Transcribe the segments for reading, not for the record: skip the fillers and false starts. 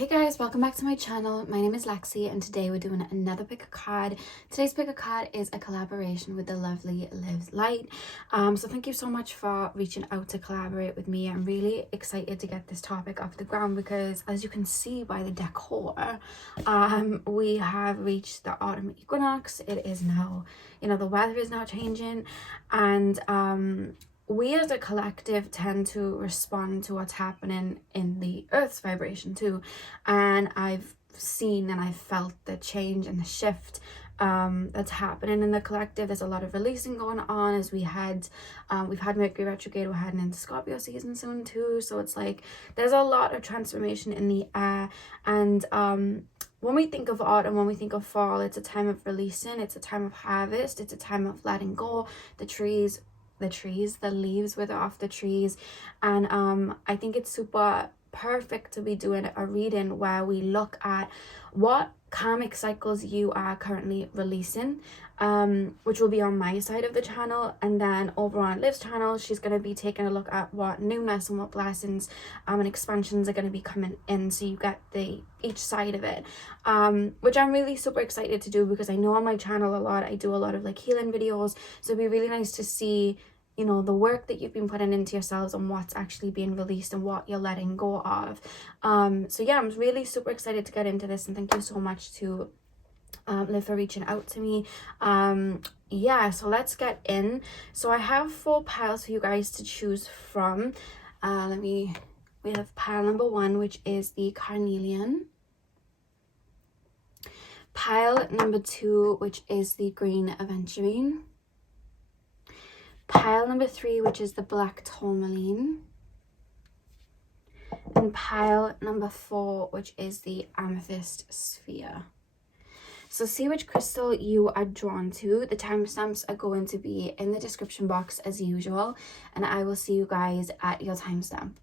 Hey guys, welcome back to my channel. My name is Lexi and today we're doing another pick a card. Today's pick a card is a collaboration with the lovely Lives Light. So thank you so much for reaching out to collaborate with me. I'm really excited to get this topic off the ground because as you can see by the decor, we have reached the autumn equinox. It is now, the weather is now changing, and we as a collective tend to respond to what's happening in the earth's vibration too, and I've seen and I've felt the change and the shift that's happening in the collective. There's a lot of releasing going on as we've had Mercury retrograde. We're heading into Scorpio season soon too, so it's like there's a lot of transformation in the air. And when we think of autumn, when we think of fall, it's a time of releasing, it's a time of harvest, it's a time of letting go. The leaves wither off the trees, and I think it's super perfect to be doing a reading where we look at what karmic cycles you are currently releasing, which will be on my side of the channel, and then over on Liv's channel she's going to be taking a look at what newness and what blessings and expansions are going to be coming in, so you get each side of it, which I'm really super excited to do because I know on my channel I do a lot of healing videos, so it'd be really nice to see the work that you've been putting into yourselves and what's actually being released and what you're letting go of. So yeah, I'm really super excited to get into this, and thank you so much to Liv for reaching out to me. Yeah, so let's get in. So I have 4 piles for you guys to choose from. We have pile number 1, which is the carnelian. Pile number 2, which is the green aventurine. Pile number 3, which is the black tourmaline. And pile number 4, which is the amethyst sphere. So see which crystal you are drawn to. The timestamps are going to be in the description box as usual, and I will see you guys at your timestamp.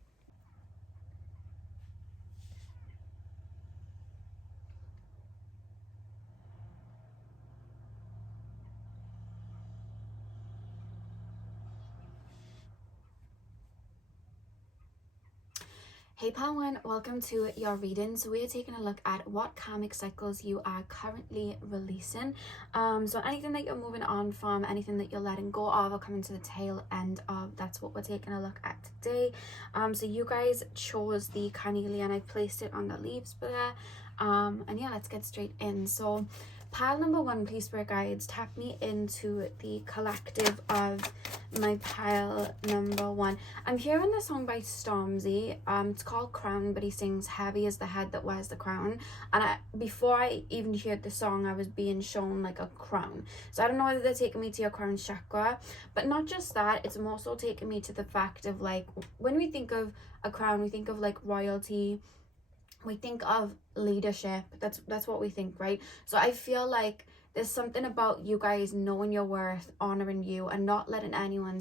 Hey pile 1, welcome to your reading. So we are taking a look at what karmic cycles you are currently releasing. So anything that you're moving on from, anything that you're letting go of or coming to the tail end of, that's what we're taking a look at today. So you guys chose the carnelian. I placed it on the leaves there. And yeah, let's get straight in. So pile number 1, please, spirit guides, tap me into the collective of my pile number 1. I'm hearing the song by Stormzy. It's called Crown, but he sings heavy is the head that wears the crown. And before I even heard the song, I was being shown a crown. So I don't know whether they're taking me to your crown chakra, but not just that, it's also taking me to the fact of when we think of a crown, we think of royalty. We think of leadership. That's what we think, right? So I feel like there's something about you guys knowing your worth, honoring you, and not letting anyone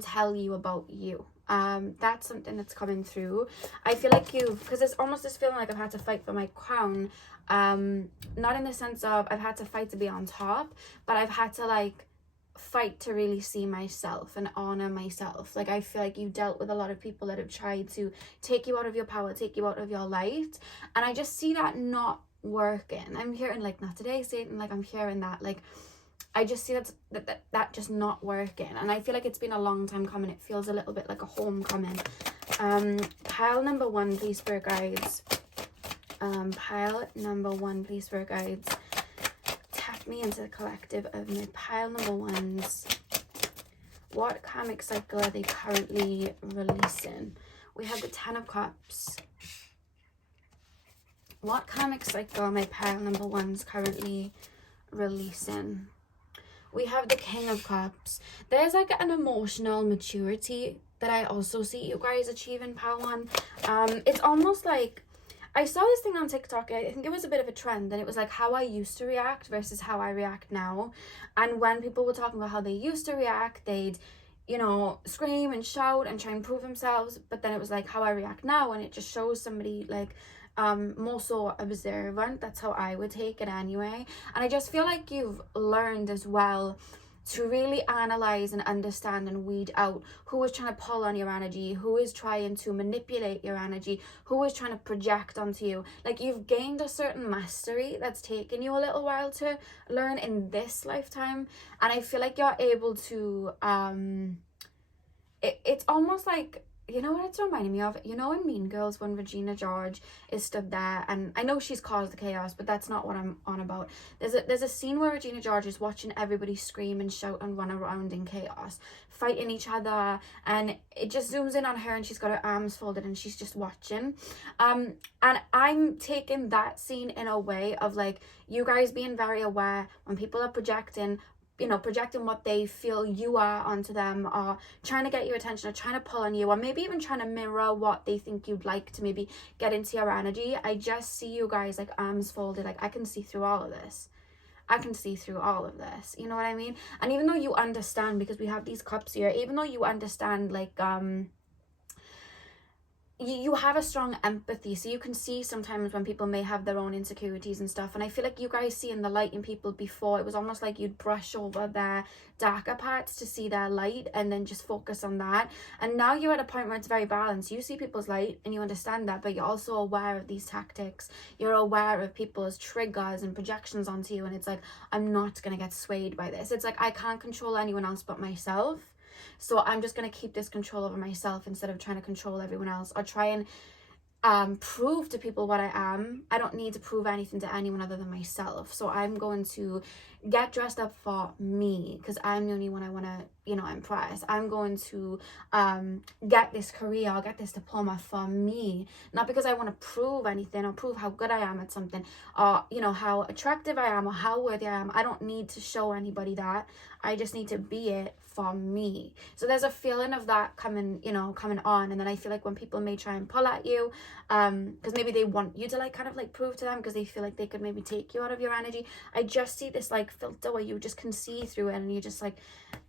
tell you about you. That's something that's coming through. I feel like because there's almost this feeling like I've had to fight for my crown, not in the sense of I've had to fight to be on top, but I've had to fight to really see myself and honor myself. I feel like you dealt with a lot of people that have tried to take you out of your power, take you out of your light, and I just see that not working. I'm hearing not today, Satan. I'm hearing that I just see that just not working, and I feel like it's been a long time coming. It feels a little bit like a homecoming. Pile number 1, please, spirit guides. Pile number 1, please, spirit guides, me into the collective of my pile number 1s. What karmic cycle are they currently releasing? We have the 10 of Cups. What karmic cycle are my pile number 1s currently releasing? We have the King of Cups. There's an emotional maturity that I also see you guys achieving, pile 1. It's almost I saw this thing on TikTok. I think it was a bit of a trend, and it was how I used to react versus how I react now. And when people were talking about how they used to react, they'd scream and shout and try and prove themselves, but then it was how I react now, and it just shows somebody more so observant. That's how I would take it anyway. And I just feel like you've learned as well to really analyze and understand and weed out who is trying to pull on your energy, who is trying to manipulate your energy, who is trying to project onto you. Like, you've gained a certain mastery that's taken you a little while to learn in this lifetime, and I feel like you're able to it's almost like, you know what it's reminding me of? You know in Mean Girls when Regina George is stood there, and I know she's caused the chaos, but that's not what I'm on about. There's a scene where Regina George is watching everybody scream and shout and run around in chaos, fighting each other, and it just zooms in on her and she's got her arms folded and she's just watching. And I'm taking that scene in a way of like, you guys being very aware when people are projecting what they feel you are onto them, or trying to get your attention, or trying to pull on you, or maybe even trying to mirror what they think you'd like to maybe get into your energy. I just see you guys like arms folded, like I can see through all of this. I can see through all of this. You know what I mean? And even though you understand, because we have these cups here, even though you understand, like, you have a strong empathy, so you can see sometimes when people may have their own insecurities and stuff, and I feel like you guys see in the light in people before, it was almost like you'd brush over their darker parts to see their light and then just focus on that. And now you're at a point where it's very balanced. You see people's light and you understand that, but you're also aware of these tactics. You're aware of people's triggers and projections onto you, and it's like, I'm not gonna get swayed by this. It's like, I can't control anyone else but myself, so I'm just going to keep this control over myself instead of trying to control everyone else, or try and prove to people what I am. I don't need to prove anything to anyone other than myself. So I'm going to get dressed up for me, because I'm the only one I want to, impress. I'm going to get this career or get this diploma for me, not because I want to prove anything or prove how good I am at something, or how attractive I am or how worthy I am. I don't need to show anybody that. I just need to be it for me. So there's a feeling of that coming on, and then I feel like when people may try and pull at you, because maybe they want you to like kind of like prove to them, because they feel like they could maybe take you out of your energy, I just see this like filter where you just can see through it, and you just like,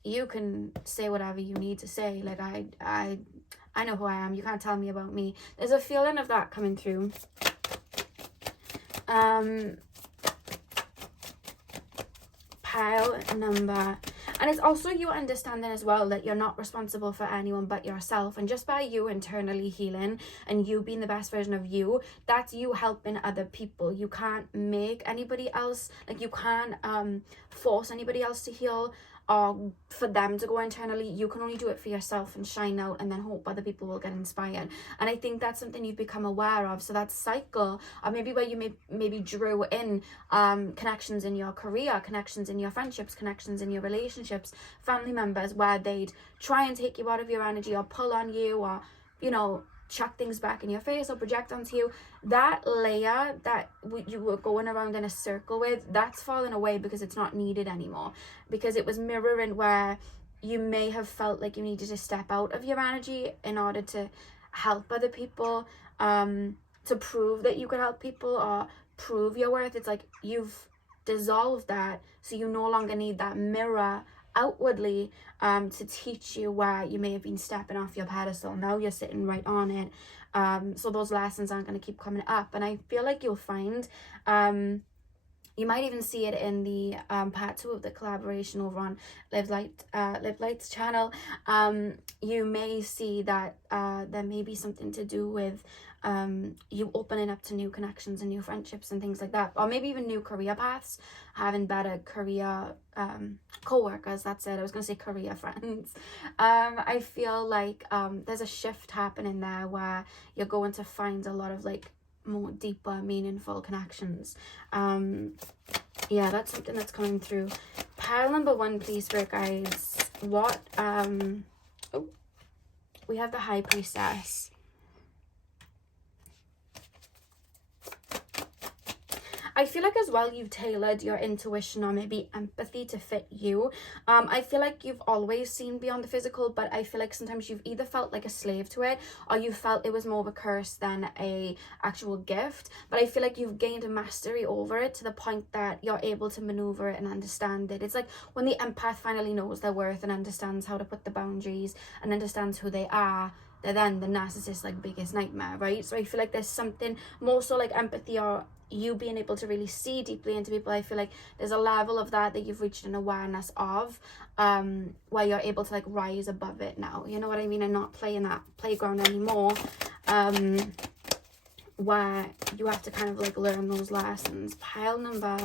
you can say whatever you need to say. Like, I know who I am. You can't tell me about me. There's a feeling of that coming through. Pile number, and it's also you understanding as well that you're not responsible for anyone but yourself, and just by you internally healing and you being the best version of you, that's you helping other people. You can't make anybody else, like you can't force anybody else to heal or for them to go internally. You can only do it for yourself and shine out, and then hope other people will get inspired. And I think that's something you've become aware of. So that cycle, or maybe where you maybe drew in connections in your career, connections in your friendships, connections in your relationships, family members, where they'd try and take you out of your energy or pull on you, or chuck things back in your face or project onto you. That layer that you were going around in a circle with, that's fallen away because it's not needed anymore, because it was mirroring where you may have felt like you needed to step out of your energy in order to help other people, to prove that you could help people or prove your worth. It's like you've dissolved that, so you no longer need that mirror outwardly to teach you where you may have been stepping off your pedestal. Now you're sitting right on it, so those lessons aren't going to keep coming up. And I feel like you'll find you might even see it in the part 2 of the collaboration over on Live Light's channel. You may see that there may be something to do with you opening up to new connections and new friendships and things like that, or maybe even new career paths, having better career co-workers. That's it, I was gonna say career friends. I feel like there's a shift happening there where you're going to find a lot of like more deeper, meaningful connections. Yeah, that's something that's coming through. Pile number 1, please, for guys. What we have the High Priestess. I feel like as well you've tailored your intuition or maybe empathy to fit you. I feel like you've always seen beyond the physical, but I feel like sometimes you've either felt like a slave to it, or you felt it was more of a curse than a actual gift. But I feel like you've gained a mastery over it to the point that you're able to maneuver it and understand it. It's like when the empath finally knows their worth and understands how to put the boundaries and understands who they are, they're then the narcissist's like biggest nightmare, right? So I feel like there's something more so like empathy, or you being able to really see deeply into people. I feel like there's a level of that you've reached an awareness of, where you're able to like rise above it now, you know what I mean, and not play in that playground anymore, where you have to kind of like learn those lessons. Pile number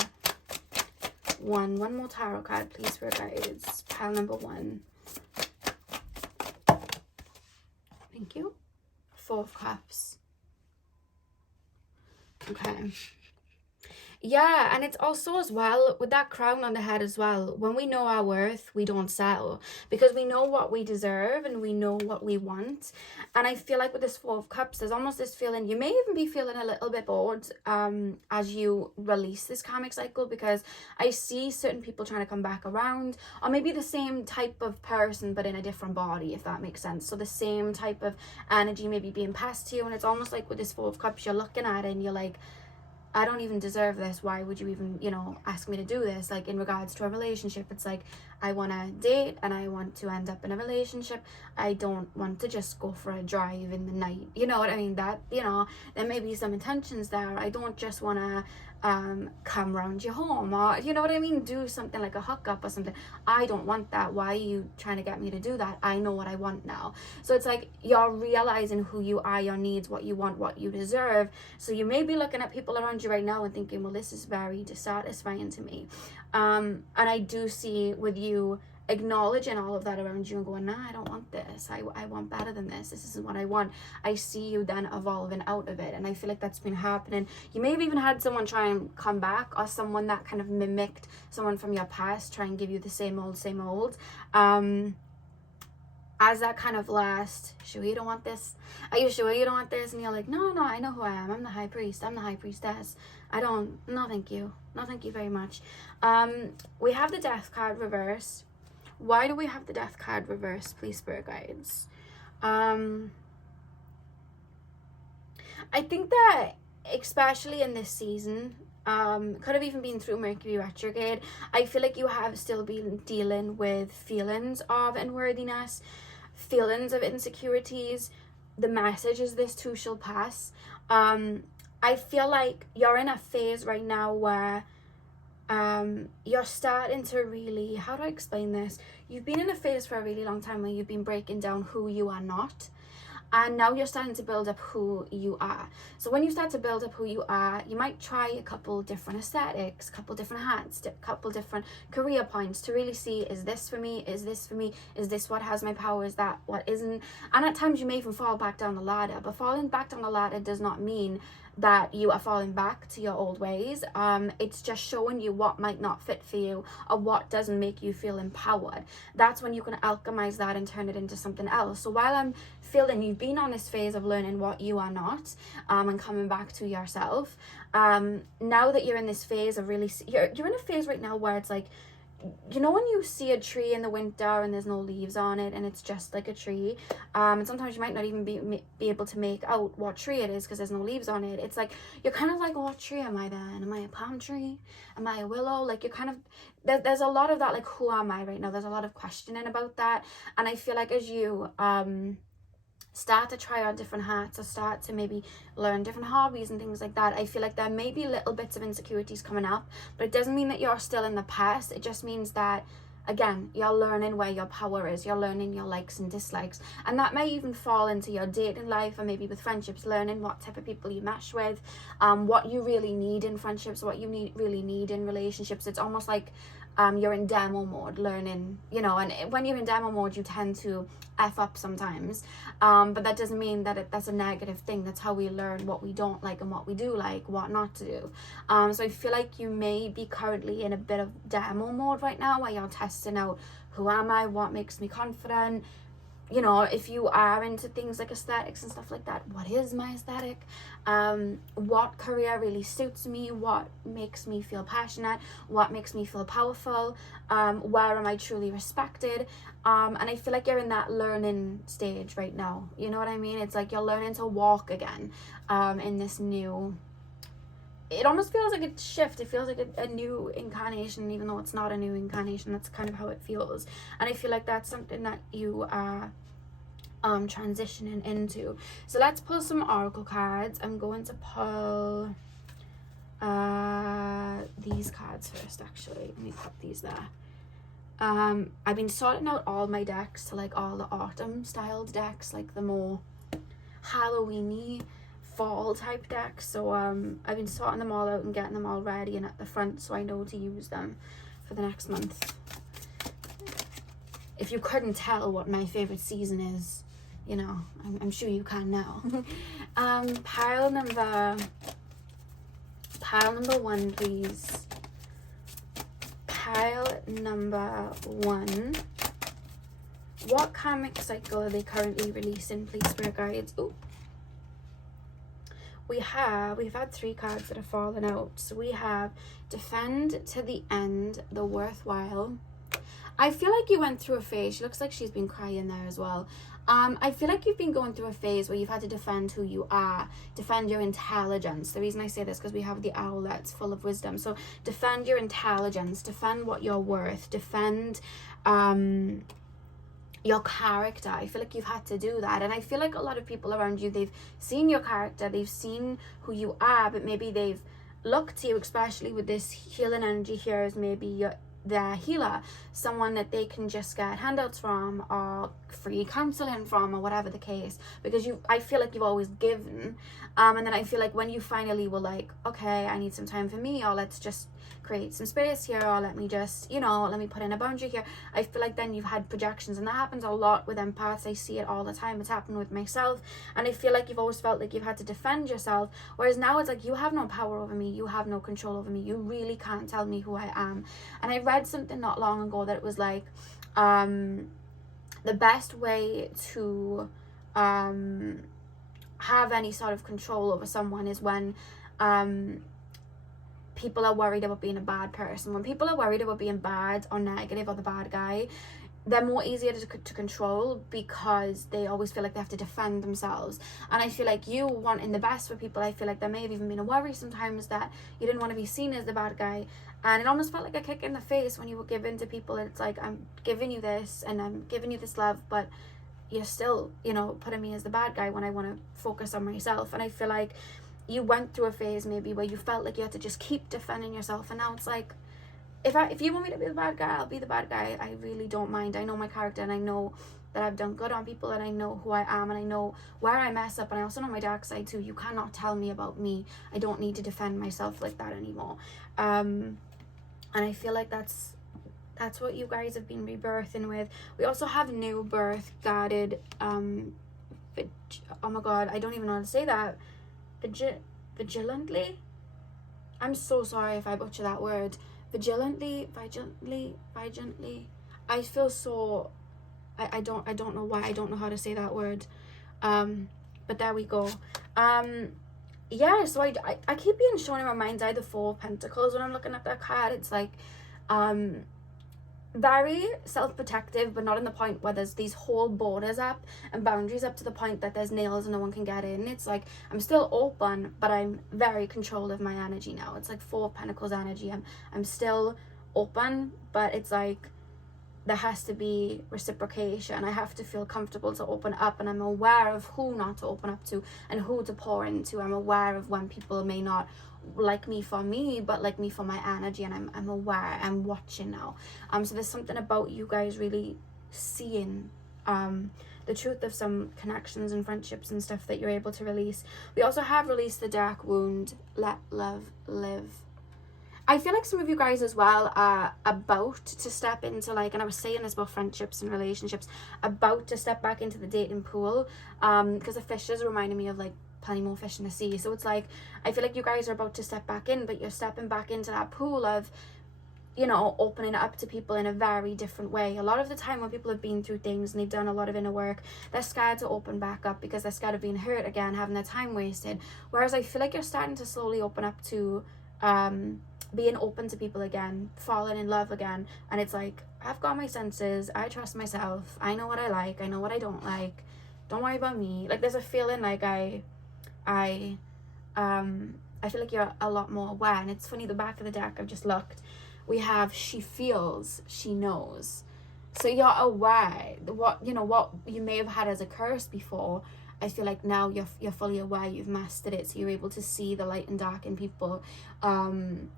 one more tarot card please for guides. Pile number 1. Thank you. 4 of Cups. Okay. Yeah, and it's also as well with that crown on the head as well. When we know our worth, we don't settle, because we know what we deserve and we know what we want. And I feel like with this 4 of Cups, there's almost this feeling, you may even be feeling a little bit bored as you release this karmic cycle, because I see certain people trying to come back around, or maybe the same type of person but in a different body, if that makes sense. So the same type of energy maybe being passed to you, and it's almost like with this 4 of Cups, you're looking at it and you're like, I don't even deserve this. Why would you even, you know, ask me to do this? Like in regards to a relationship, it's like, I want to date and I want to end up in a relationship. I don't want to just go for a drive in the night. You know what I mean? That, you know, there may be some intentions there. I don't just want to come round your home, or you know what I mean, do something like a hookup or something. I don't want that. Why are you trying to get me to do that? I know what I want now. So it's like you're realizing who you are, your needs, what you want, what you deserve. So you may be looking at people around you right now and thinking, well, this is very dissatisfying to me, and I do see with you acknowledging all of that around you and going, nah, I don't want this. I want better than this. This isn't what I want. I see you then evolving out of it. And I feel like that's been happening. You may have even had someone try and come back, or someone that kind of mimicked someone from your past try and give you the same old. As that kind of last, sure you don't want this? Are you sure you don't want this? And you're like, no, I know who I am. I'm the high priest. I'm the high priestess. No, thank you. No, thank you very much. We have the Death card reverse. Why do we have the Death card reversed, please, Spirit Guides? I think that, especially in this season, could have even been through Mercury retrograde, I feel like you have still been dealing with feelings of unworthiness, feelings of insecurities. The message is this too shall pass. I feel like you're in a phase right now where you're starting to really, how do I explain this? You've been in a phase for a really long time where you've been breaking down who you are not, and now you're starting to build up who you are. So when you start to build up who you are, you might try a couple different aesthetics, couple different hats, couple different career points to really see, is this for me? Is this for me? Is this what has my power? Is that what isn't? And at times you may even fall back down the ladder, but falling back down the ladder does not mean that you are falling back to your old ways. It's just showing you what might not fit for you, or what doesn't make you feel empowered. That's when you can alchemize that and turn it into something else. So while I'm feeling you've been on this phase of learning what you are not, and coming back to yourself, now that you're in this phase of really, you're in a phase right now where it's like, you know when you see a tree in the winter and there's no leaves on it and it's just like a tree, and sometimes you might not even be able to make out what tree it is because there's no leaves on it. It's like you're kind of like, oh, what tree am I then? Am I a palm tree? Am I a willow? Like you're kind of, there's a lot of that, like, who am I right now? There's a lot of questioning about that. And I feel like as you start to try on different hats, or start to maybe learn different hobbies and things like that, I feel like there may be little bits of insecurities coming up, but it doesn't mean that you're still in the past. It just means that, again, you're learning where your power is. You're learning your likes and dislikes, and that may even fall into your dating life, or maybe with friendships, learning what type of people you mesh with, what you really need in friendships, what you really need in relationships. It's almost like you're in demo mode, learning, you know, and when you're in demo mode, you tend to F up sometimes, but that doesn't mean that that's a negative thing. That's how we learn what we don't like and what we do like, what not to do. So I feel like you may be currently in a bit of demo mode right now, where you're testing out, who am I, what makes me confident. You know, if you are into things like aesthetics and stuff like that, what is my aesthetic? What career really suits me? What makes me feel passionate? What makes me feel powerful? Where am I truly respected? And I feel like you're in that learning stage right now. You know what I mean? It's like you're learning to walk again, in this new, it almost feels like a shift. It feels like a new incarnation, even though it's not a new incarnation. That's kind of how it feels. And I feel like that's something that you are transitioning into. So let's pull some oracle cards. I'm going to pull these cards first, actually. Let me put these there. I've been sorting out all my decks to like all the autumn styled decks, like the more Halloweeny fall type decks. So I've been sorting them all out and getting them all ready and at the front, so I know to use them for the next month. If you couldn't tell what my favorite season is, you know, I'm sure you can now. Pile number one, please. Pile number one. What karmic cycle are they currently releasing, please, spirit guides? Oh, we've had 3 cards that have fallen out. So we have defend to the end, the worthwhile. I feel like you went through a phase. She looks like she's been crying there as well. I feel like you've been going through a phase where you've had to defend who you are, defend your intelligence. The reason I say this because we have the owl that's full of wisdom. So defend your intelligence, defend what you're worth, defend your character. I feel like you've had to do that. And I feel like a lot of people around you, they've seen your character, they've seen who you are, but maybe they've looked to you, especially with this healing energy here, as maybe their healer, someone that they can just get handouts from or free counseling from or whatever the case, because I feel like you've always given, and then I feel like when you finally were like, okay, I need some time for me, or let's just create some space here, or let me just, you know, let me put in a boundary here, I feel like then you've had projections, and that happens a lot with empaths. I see it all the time. It's happened with myself, and I feel like you've always felt like you've had to defend yourself, whereas now it's like you have no power over me, you have no control over me, you really can't tell me who I am. And I read something not long ago that it was like the best way to have any sort of control over someone is when people are worried about being a bad person. When people are worried about being bad or negative or the bad guy, they're more easier to control because they always feel like they have to defend themselves. And I feel like you wanting the best for people, I feel like there may have even been a worry sometimes that you didn't want to be seen as the bad guy. And it almost felt like a kick in the face when you were giving to people. It's like, I'm giving you this and I'm giving you this love, but you're still, you know, putting me as the bad guy when I want to focus on myself. And I feel like you went through a phase maybe where you felt like you had to just keep defending yourself, and now it's like, if you want me to be the bad guy, I'll be the bad guy. I really don't mind. I know my character, and I know that I've done good on people, and I know who I am, and I know where I mess up, and I also know my dark side too. You cannot tell me about me. I don't need to defend myself like that anymore. And I feel like that's what you guys have been rebirthing with. We also have new birth guarded, oh my god, I don't even know how to say that. Vigilantly? I'm so sorry if I butcher that word. Vigilantly. I feel so, I don't know why I don't know how to say that word. But there we go. Yeah, so I keep being shown in my mind's eye the Four of Pentacles when I'm looking at that card. It's like very self-protective, but not in the point where there's these whole borders up and boundaries up to the point that there's nails and no one can get in. It's like I'm still open, but I'm very controlled of my energy now. It's like Four of Pentacles energy. I'm still open, but it's like there has to be reciprocation. I have to feel comfortable to open up, and I'm aware of who not to open up to and who to pour into. I'm aware of when people may not like me for me, but like me for my energy, and I'm aware, I'm watching now. So there's something about you guys really seeing the truth of some connections and friendships and stuff that you're able to release. We also have released the dark wound, let love live. I feel like some of you guys as well are about to step into, like, and I was saying this about friendships and relationships, about to step back into the dating pool, because the fish is reminding me of like plenty more fish in the sea. So it's like, I feel like you guys are about to step back in, but you're stepping back into that pool of, you know, opening it up to people in a very different way. A lot of the time when people have been through things and they've done a lot of inner work, they're scared to open back up because they're scared of being hurt again, having their time wasted. Whereas I feel like you're starting to slowly open up to being open to people again, falling in love again. And it's like, I've got my senses, I trust myself, I know what I like, I know what I don't like, don't worry about me. Like, there's a feeling like I feel like you're a lot more aware. And it's funny, the back of the deck, I've just looked, we have she feels, she knows. So you're aware what you may have had as a curse before. I feel like now you're fully aware, you've mastered it, so you're able to see the light and dark in people, and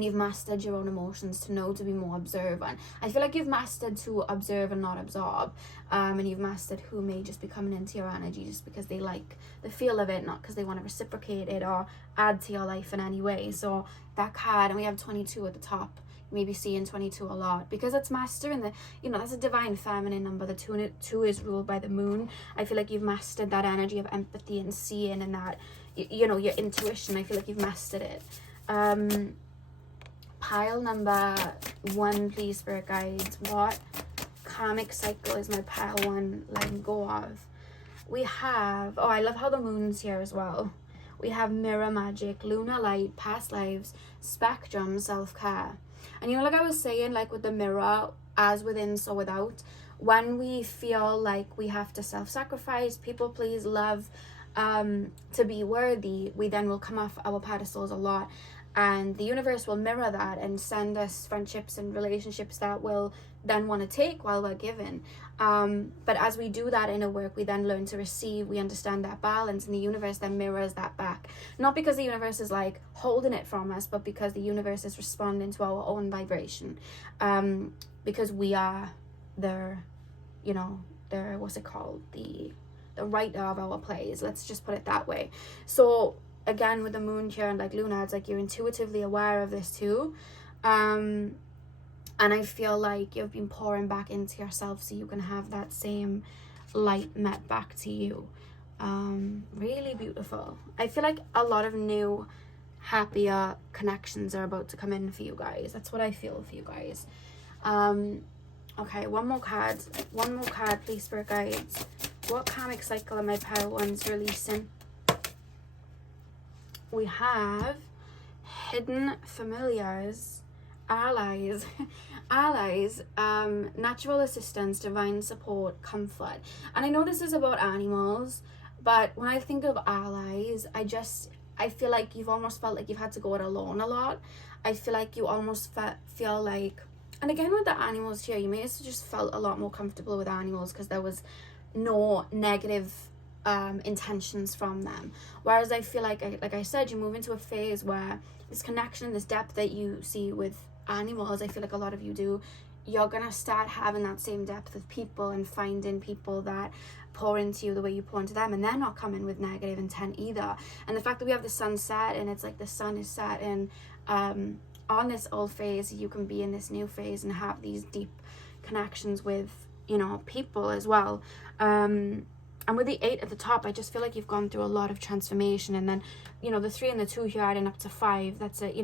you've mastered your own emotions to know to be more observant. I feel like you've mastered to observe and not absorb, and you've mastered who may just be coming into your energy just because they like the feel of it, not because they want to reciprocate it or add to your life in any way. So that card, and we have 22 at the top. Maybe seeing 22 a lot because it's master, and that's a divine feminine number. The two is ruled by the moon. I feel like you've mastered that energy of empathy and seeing, and that your intuition. I feel like you've mastered it. Pile number 1, please, spirit guides. What karmic cycle is my pile 1 letting go of? We have, I love how the moon's here as well. We have mirror magic, lunar light, past lives, spectrum, self-care. And like I was saying, like with the mirror, as within, so without, when we feel like we have to self-sacrifice, people please, love, to be worthy, we then will come off our pedestals a lot. And the universe will mirror that and send us friendships and relationships that will then want to take while we're given. But as we do that inner work, we then learn to receive. We understand that balance, and the universe then mirrors that back. Not because the universe is like holding it from us, but because the universe is responding to our own vibration. Because we are the what's it called? The writer of our plays. Let's just put it that way. So again, with the moon here and like Luna, it's like you're intuitively aware of this too. And I feel like you've been pouring back into yourself so you can have that same light met back to you. Really beautiful. I feel like a lot of new, happier connections are about to come in for you guys. That's what I feel for you guys. Okay, one more card, please, spirit guides. What karmic cycle am my pile 1s releasing? We have hidden familiars, allies, natural assistance, divine support, comfort. And I know this is about animals, but when I think of allies, I feel like you've almost felt like you've had to go it alone a lot. I feel like you almost feel like, and again with the animals here, you may have just felt a lot more comfortable with animals because there was no negative intentions from them. Whereas I feel like I said, you move into a phase where this connection, this depth that you see with animals, I feel like a lot of you do, you're gonna start having that same depth with people and finding people that pour into you the way you pour into them, and they're not coming with negative intent either. And the fact that we have the sun set, and it's like the sun is set in on this old phase, you can be in this new phase and have these deep connections with people as well. And with the 8 at the top, I just feel like you've gone through a lot of transformation. And then, the 3 and the 2 here adding up to 5, that's it,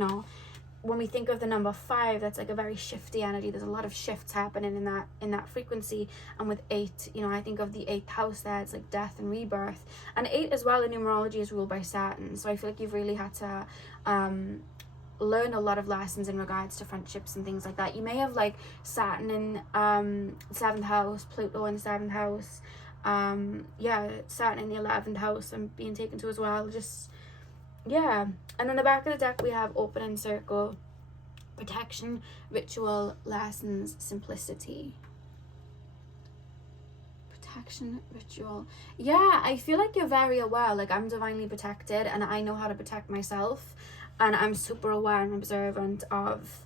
when we think of the number 5, that's like a very shifty energy. There's a lot of shifts happening in that frequency. And with 8, I think of the 8th house there, it's like death and rebirth. And 8 as well in numerology is ruled by Saturn. So I feel like you've really had to learn a lot of lessons in regards to friendships and things like that. You may have like Saturn in 7th house, Pluto in 7th house, Saturn in the 11th house and being taken to as well. And then the back of the deck we have open and circle, protection, ritual, lessons, simplicity. Protection, ritual. I feel like you're very aware. Like, I'm divinely protected and I know how to protect myself, and I'm super aware and observant of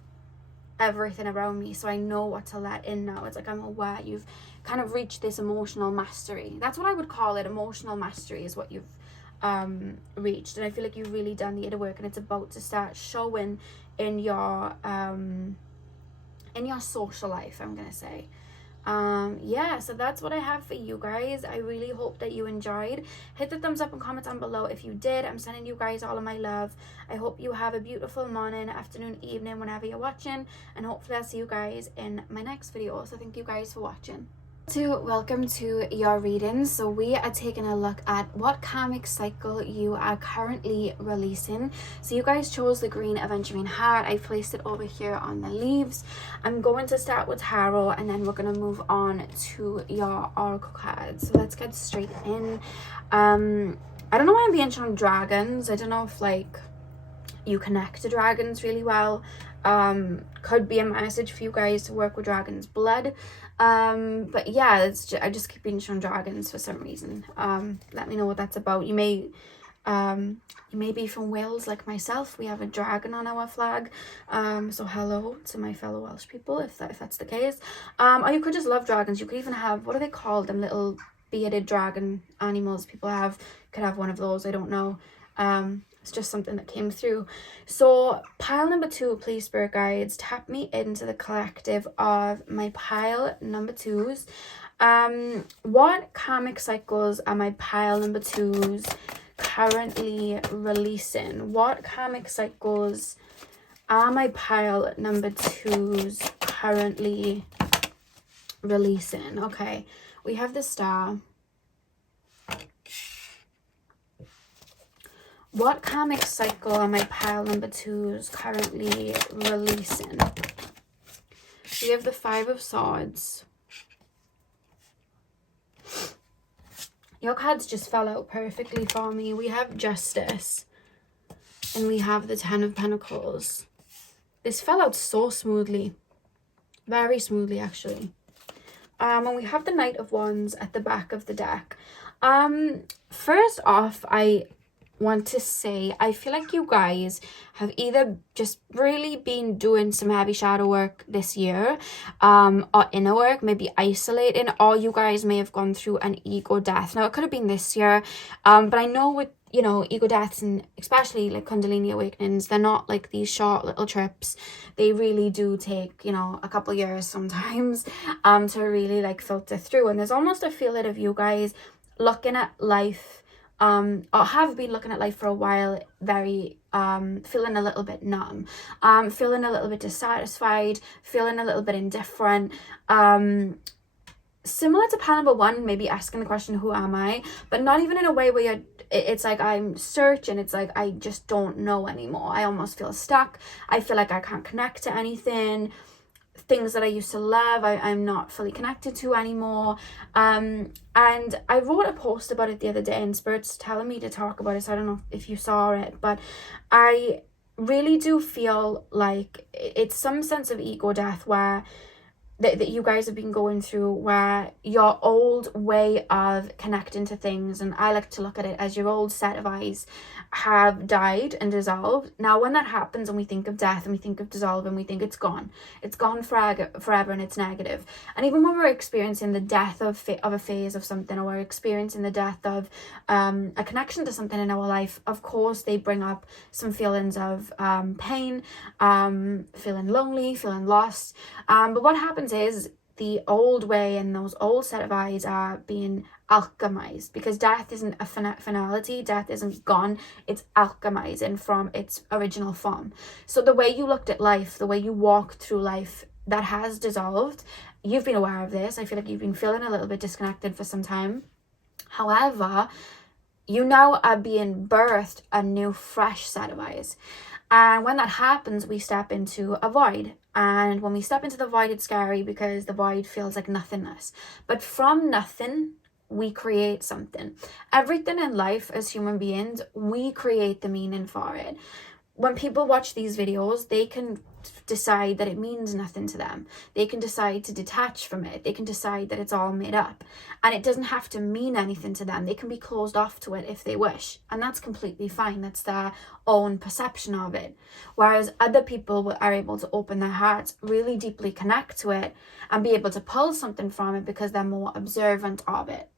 everything around me, so I know what to let in now. It's like I'm aware you've kind of reached this emotional mastery. That's what I would call it. Emotional mastery is what you've reached, and I feel like you've really done the inner work, and it's about to start showing in your social life, I'm gonna say. So that's what I have for you guys. I really hope that you enjoyed. Hit the thumbs up and comment down below if you did. I'm sending you guys all of my love. I hope you have a beautiful morning, afternoon, evening, whenever you're watching, and hopefully I'll see you guys in my next video. So thank you guys for watching. Welcome to your readings. So we are taking a look at what karmic cycle you are currently releasing. So you guys chose the green aventurine heart. I placed it over here on the leaves. I'm going to start with tarot, and then we're going to move on to your oracle cards. So let's get straight in. I don't know why I'm being shown dragons. I don't know if like you connect to dragons really well. Could be a message for you guys to work with dragon's blood. But yeah, I just keep being shown dragons for some reason. Let me know what that's about. You may be from Wales like myself. We have a dragon on our flag. So hello to my fellow Welsh people if that's the case. Or you could just love dragons. You could even have, what are they called, them little bearded dragon animals people have. Could have one of those, I don't know. It's just something that came through. So pile number 2, please, spirit guides, tap me into the collective of my pile number 2s. What karmic cycles are my pile number 2s currently releasing? What karmic cycles are my pile number 2s currently releasing? Okay, we have the Star. What karmic cycle are my pile number 2s currently releasing? We have the 5 of Swords. Your cards just fell out perfectly for me. We have Justice. And we have the 10 of Pentacles. This fell out so smoothly. Very smoothly, actually. And we have the Knight of Wands at the back of the deck. First off, I want to say I feel like you guys have either just really been doing some heavy shadow work this year, or inner work, maybe isolating, or you guys may have gone through an ego death. Now it could have been this year, but I know with, you know, ego deaths and especially like Kundalini awakenings, they're not like these short little trips. They really do take, you know, a couple years sometimes to really like filter through. And there's almost a feeling of you guys looking at life, or have been looking at life for a while, very feeling a little bit numb, feeling a little bit dissatisfied, feeling a little bit indifferent, similar to pile number 1, maybe asking the question, who am I? But not even in a way where it's like I'm searching, it's like I just don't know anymore. I almost feel stuck. I feel like I can't connect to anything. Things that I used to love, I'm not fully connected to anymore. And I wrote a post about it the other day, and Spirit's telling me to talk about it, so I don't know if you saw it, but I really do feel like it's some sense of ego death where that you guys have been going through, where your old way of connecting to things, and I like to look at it as your old set of eyes, have died and dissolved. Now when that happens and we think of death and we think of dissolving, we think it's gone forever and it's negative. And even when we're experiencing the death of a phase of something, or we're experiencing the death of a connection to something in our life, of course they bring up some feelings of pain, feeling lonely, feeling lost, but what happens is the old way and those old set of eyes are being alchemized, because death isn't a finality, death isn't gone, it's alchemizing from its original form. So the way you looked at life, the way you walked through life, that has dissolved. You've been aware of this. I feel like you've been feeling a little bit disconnected for some time. However, you now are being birthed a new fresh set of eyes. And when that happens, we step into a void. And when we step into the void, it's scary because the void feels like nothingness. But from nothing, we create something. Everything in life as human beings, we create the meaning for it. When people watch these videos, they can decide that it means nothing to them. They can decide to detach from it. They can decide that it's all made up. And it doesn't have to mean anything to them. They can be closed off to it if they wish. And that's completely fine. That's their own perception of it. Whereas other people are able to open their hearts, really deeply connect to it, and be able to pull something from it because they're more observant of it.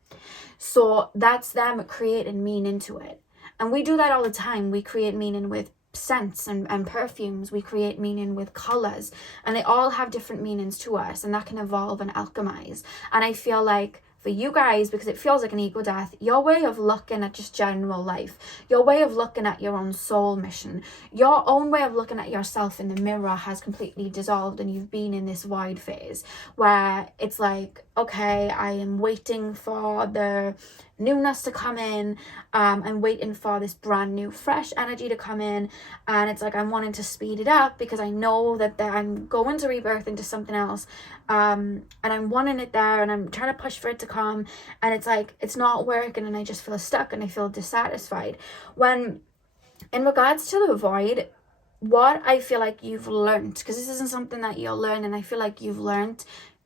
So that's them creating meaning to it. And we do that all the time. We create meaning with scents and perfumes. We create meaning with colors, and they all have different meanings to us, and that can evolve and alchemize. And I feel like for you guys, because it feels like an ego death, your way of looking at just general life, your way of looking at your own soul mission, your own way of looking at yourself in the mirror has completely dissolved, and you've been in this void phase where it's like, okay, I am waiting for the newness to come in. I'm waiting for this brand new fresh energy to come in, and it's like I'm wanting to speed it up because I know that I'm going to rebirth into something else, and I'm wanting it there, and I'm trying to push for it to come, and it's like it's not working, and I just feel stuck and I feel dissatisfied. When in regards to the void, what I feel like you've learned, because this isn't something that you'll learn, and I feel like you've learned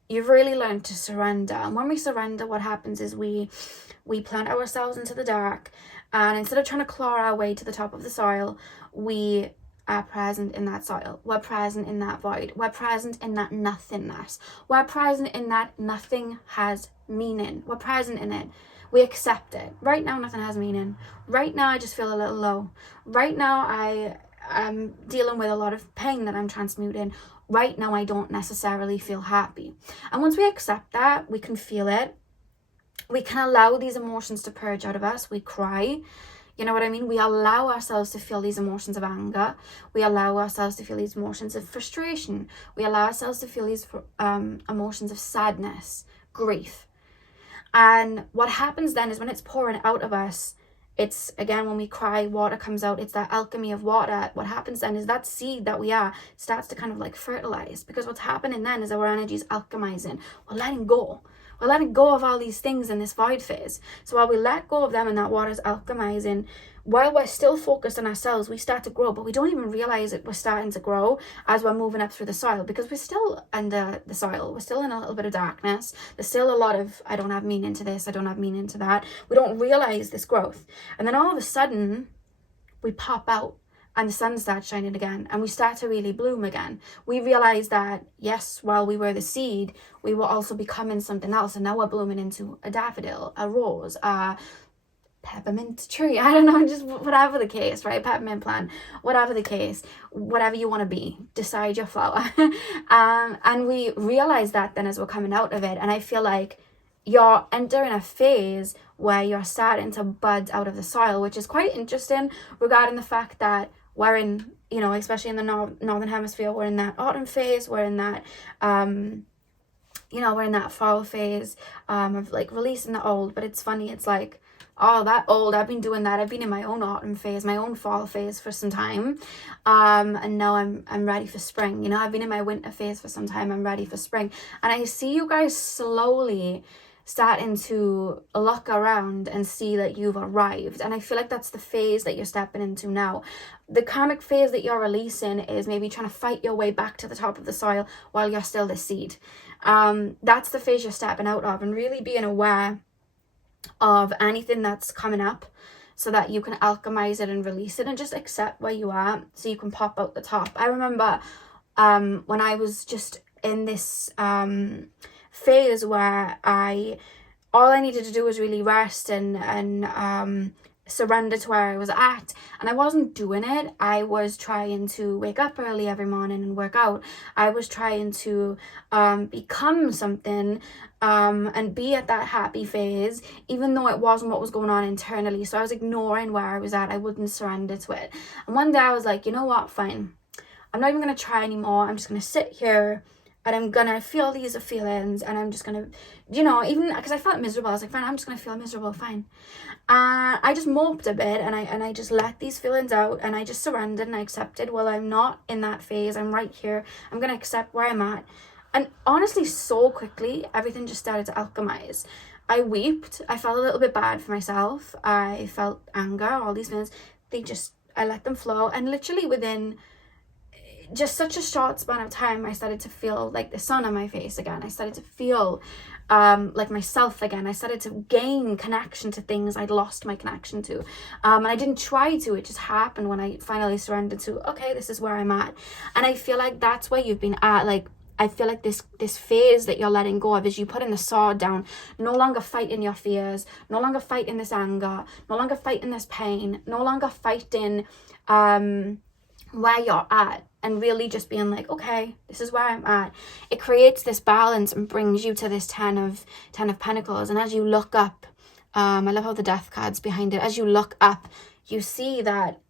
you've really learned to surrender. And when we surrender, what happens is we plant ourselves into the dark, and instead of trying to claw our way to the top of the soil, we are present in that soil. We're present in that void. We're present in that nothingness. We're present in that nothing has meaning. We're present in it. We accept it. Right now, nothing has meaning. Right now, I just feel a little low. Right now, I'm dealing with a lot of pain that I'm transmuting. Right now, I don't necessarily feel happy. And once we accept that, we can feel it. We can allow these emotions to purge out of us. We cry. You know what I mean? We allow ourselves to feel these emotions of anger. We allow ourselves to feel these emotions of frustration. We allow ourselves to feel these emotions of sadness, grief. And what happens then is when it's pouring out of us, it's, again, when we cry, water comes out. It's that alchemy of water. What happens then is that seed that we are starts to kind of like fertilize, because what's happening then is our energy is alchemizing. We're letting go. We're letting go of all these things in this void phase. So while we let go of them and that water's alchemizing, while we're still focused on ourselves, we start to grow, but we don't even realize it. We're starting to grow as we're moving up through the soil, because we're still under the soil. We're still in a little bit of darkness. There's still a lot of, I don't have meaning to this, I don't have meaning to that. We don't realize this growth. And then all of a sudden, we pop out and the sun starts shining again, and we start to really bloom again. We realize that, yes, while we were the seed, we were also becoming something else, and now we're blooming into a daffodil, a rose, a peppermint tree, I don't know, just whatever the case, right? Peppermint plant, whatever the case, whatever you want to be, decide your flower. And we realize that then as we're coming out of it, and I feel like you're entering a phase where you're starting to bud out of the soil, which is quite interesting regarding the fact that we're in, you know, especially in the northern hemisphere, we're in that autumn phase, we're in that, you know, we're in that fall phase of like releasing the old. But it's funny, it's like, oh, that old, I've been doing that. I've been in my own autumn phase, my own fall phase for some time. And now I'm ready for spring. You know, I've been in my winter phase for some time. I'm ready for spring. And I see you guys slowly starting to look around and see that you've arrived. And I feel like that's the phase that you're stepping into now. The karmic phase that you're releasing is maybe trying to fight your way back to the top of the soil while you're still the seed. That's the phase you're stepping out of, and really being aware of anything that's coming up so that you can alchemize it and release it, and just accept where you are so you can pop out the top. I remember when I was just in this phase where all I needed to do was really rest and surrender to where I was at, and I wasn't doing it. I was trying to wake up early every morning and work out. I was trying to become something and be at that happy phase, even though it wasn't what was going on internally. So I was ignoring where I was at. I wouldn't surrender to it. And one day I was like, you know what, fine, I'm not even going to try anymore. I'm just going to sit here and I'm going to feel these feelings, and I'm just going to, you know, even because I felt miserable, I was like, fine, I'm just going to feel miserable, fine. I just moped a bit, and I just let these feelings out, and I just surrendered and I accepted, well, I'm not in that phase, I'm right here, I'm going to accept where I'm at. And honestly, so quickly, everything just started to alchemize. I wept, I felt a little bit bad for myself, I felt anger, all these feelings, I let them flow, and literally within just such a short span of time, I started to feel like the sun on my face again. I started to feel like myself again. I started to gain connection to things I'd lost my connection to. And I didn't try to, it just happened when I finally surrendered to, okay, this is where I'm at. And I feel like that's where you've been at. Like, I feel like this phase that you're letting go of is you putting the sword down, no longer fighting your fears, no longer fighting this anger, no longer fighting this pain, no longer fighting where you're at, and really just being like, okay, this is where I'm at. It creates this balance and brings you to this 10 of Pentacles. And as you look up, I love how the death card's behind it. As you look up, you see that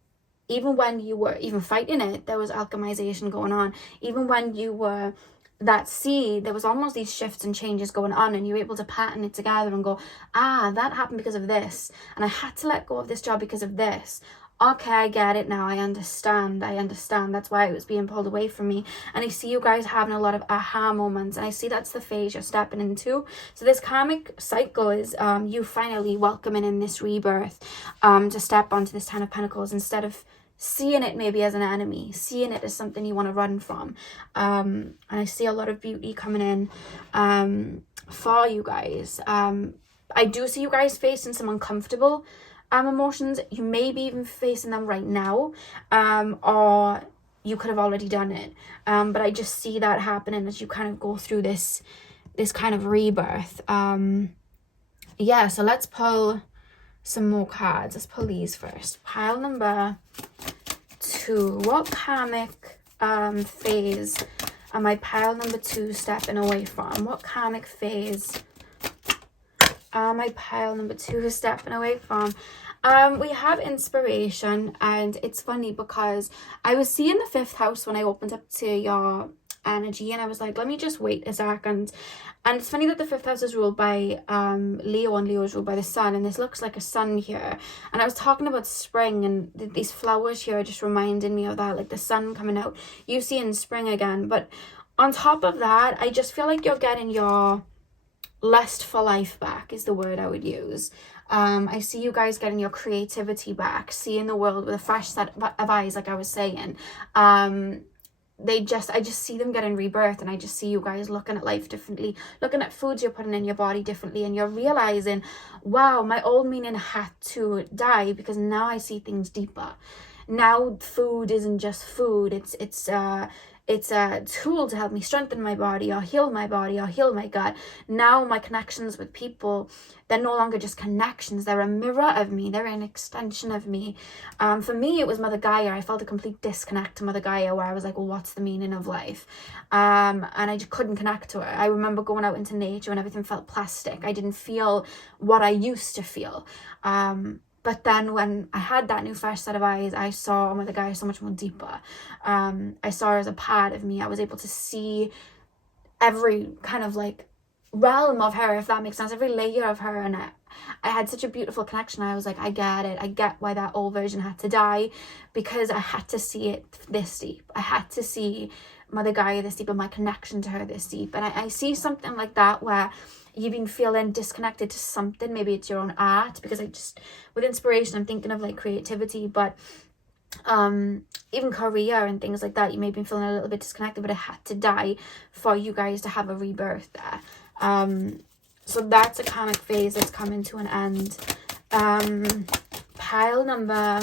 even when you were even fighting it, there was alchemization going on. Even when you were that seed, there was almost these shifts and changes going on, and you were able to pattern it together and go, that happened because of this, and I had to let go of this job because of this. Okay, I get it now. I understand. That's why it was being pulled away from me. And I see you guys having a lot of aha moments. And I see that's the phase you're stepping into. So this karmic cycle is you finally welcoming in this rebirth to step onto this 10 of Pentacles instead of seeing it maybe as an enemy, seeing it as something you want to run from. And I see a lot of beauty coming in for you guys. I do see you guys facing some uncomfortable emotions. You may be even facing them right now, or you could have already done it. But I just see that happening as you kind of go through this kind of rebirth. Yeah, so let's pull some more cards. Let's pull these first. Pile number 2. What karmic phase am I pile number 2 stepping away from? What karmic phase am I pile number 2 stepping away from? We have inspiration, and it's funny because I was seeing the 5th house when I opened up to your energy, and I was like, let me just wait a second. And it's funny that the 5th house is ruled by Leo, and Leo is ruled by the sun, and this looks like a sun here. And I was talking about spring, and these flowers here just reminded me of that, like the sun coming out. You see in spring again. But on top of that, I just feel like you're getting your lust for life back is the word I would use. I see you guys getting your creativity back, seeing the world with a fresh set of eyes, like I was saying. I just see them getting rebirth, and I just see you guys looking at life differently, looking at foods you're putting in your body differently, and you're realizing, wow, my old meaning had to die because now I see things deeper. Now food isn't just food, it's a tool to help me strengthen my body, or heal my gut. Now my connections with people, they're no longer just connections, they're a mirror of me, they're an extension of me. For me, it was Mother Gaia. I felt a complete disconnect to Mother Gaia, where I was like, well, what's the meaning of life? And I just couldn't connect to her. I remember going out into nature and everything felt plastic. I didn't feel what I used to feel. But then when I had that new fresh set of eyes, I saw Mother Gaia so much more deeper. I saw her as a part of me. I was able to see every kind of like realm of her, if that makes sense, every layer of her. And I had such a beautiful connection. I was like, I get it. I get why that old version had to die, because I had to see it this deep. I had to see Mother Gaia this deep, and my connection to her this deep. And I see something like that where you've been feeling disconnected to something. Maybe it's your own art, because with inspiration, I'm thinking of like creativity, but even career and things like that, you may have been feeling a little bit disconnected, but it had to die for you guys to have a rebirth there. So that's a karmic phase that's coming to an end. Pile number,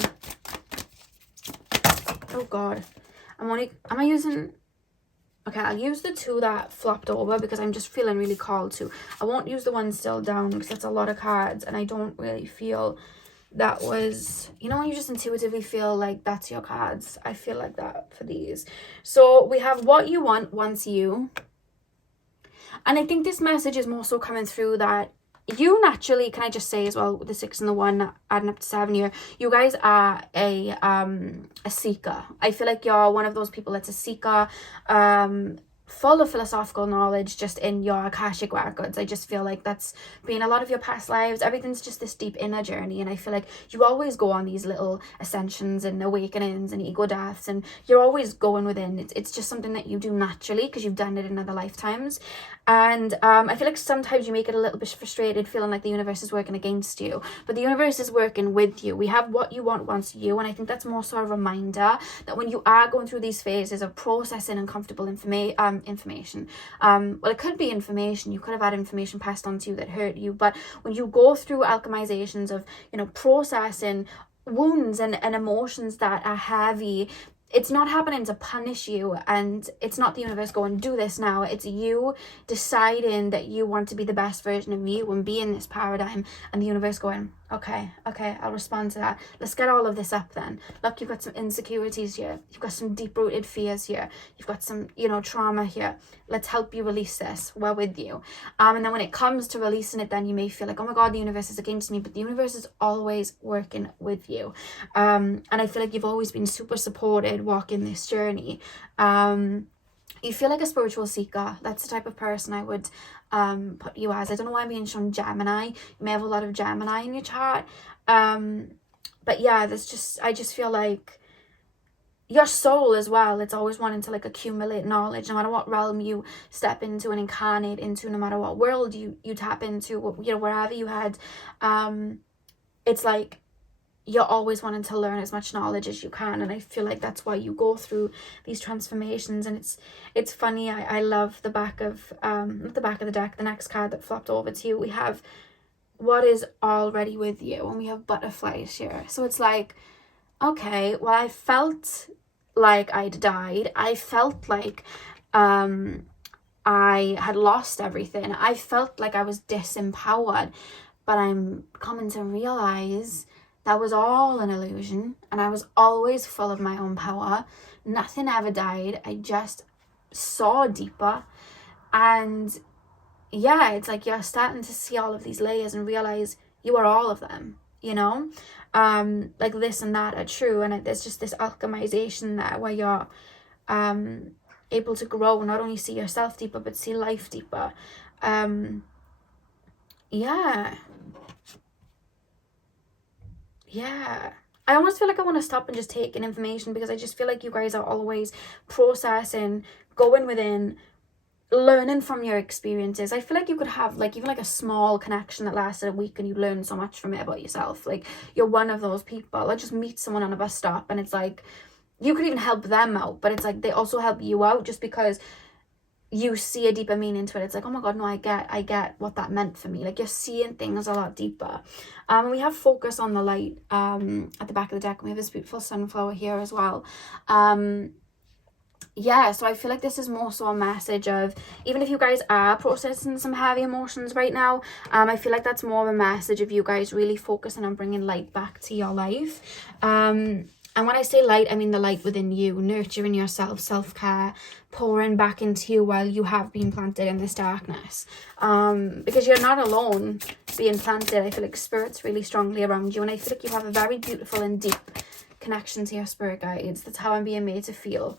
oh god, am I using, okay, I'll use the 2 that flopped over because I'm just feeling really called to. I won't use the one still down because that's a lot of cards, and I don't really feel that was, you know, when you just intuitively feel like that's your cards. I feel like that for these. So we have what you want wants you. And I think this message is more so coming through that you naturally, can I just say as well, with the 6 and the 1 adding up to 7 here, you guys are a seeker. I feel like you're one of those people that's a seeker, full of philosophical knowledge just in your Akashic records. I just feel like that's been a lot of your past lives. Everything's just this deep inner journey, and I feel like you always go on these little ascensions and awakenings and ego deaths, and you're always going within. It's just something that you do naturally because you've done it in other lifetimes. And I feel like sometimes you make it a little bit frustrated, feeling like the universe is working against you, but the universe is working with you. We have what you want wants you, and I think that's more so a reminder that when you are going through these phases of processing uncomfortable information, well, it could be information, you could have had information passed on to you that hurt you, but when you go through alchemizations of, you know, processing wounds and emotions that are heavy, it's not happening to punish you, and it's not the universe going, do this now. It's you deciding that you want to be the best version of you and be in this paradigm, and the universe going, okay, I'll respond to that. Let's get all of this up then. Look, you've got some insecurities here. You've got some deep-rooted fears here. You've got some, you know, trauma here. Let's help you release this. We're with you. And then when it comes to releasing it, then you may feel like, oh my God, the universe is against me, but the universe is always working with you. And I feel like you've always been super supported walking this journey. You feel like a spiritual seeker. That's the type of person I would put you as. I don't know why I'm being shown Gemini. You may have a lot of Gemini in your chart. But yeah, I just feel like your soul as well, it's always wanting to like accumulate knowledge, no matter what realm you step into and incarnate into, no matter what world you tap into, you know, wherever you had. It's like you're always wanting to learn as much knowledge as you can, and I feel like that's why you go through these transformations. And it's funny, I love the back of the back of the deck, the next card that flopped over to you. We have what is already with you, and we have butterflies here. So it's like, okay, well, I felt like I'd died. I felt like I had lost everything. I felt like I was disempowered, but I'm coming to realize that was all an illusion, and I was always full of my own power. Nothing ever died. I just saw deeper. And yeah, it's like you're starting to see all of these layers and realize you are all of them, you know? Like this and that are true, and there's just this alchemization there where you're able to grow, not only see yourself deeper, but see life deeper. Yeah. I almost feel like I want to stop and just take in information, because I just feel like you guys are always processing, going within, learning from your experiences. I feel like you could have like even like a small connection that lasted a week and you learn so much from it about yourself. Like you're one of those people. I just meet someone on a bus stop and it's like you could even help them out, but it's like they also help you out just because you see a deeper meaning to it. It's like, oh my god, no, I get what that meant for me. Like you're seeing things a lot deeper. We have focus on the light at the back of the deck, and we have this beautiful sunflower here as well. Yeah, so I feel like this is more so a message of, even if you guys are processing some heavy emotions right now, I feel like that's more of a message of you guys really focusing on bringing light back to your life. And when I say light, I mean the light within you, nurturing yourself, self-care, pouring back into you while you have been planted in this darkness. Because you're not alone being planted. I feel like spirit's really strongly around you, and I feel like you have a very beautiful and deep connection to your spirit guides. That's how I'm being made to feel.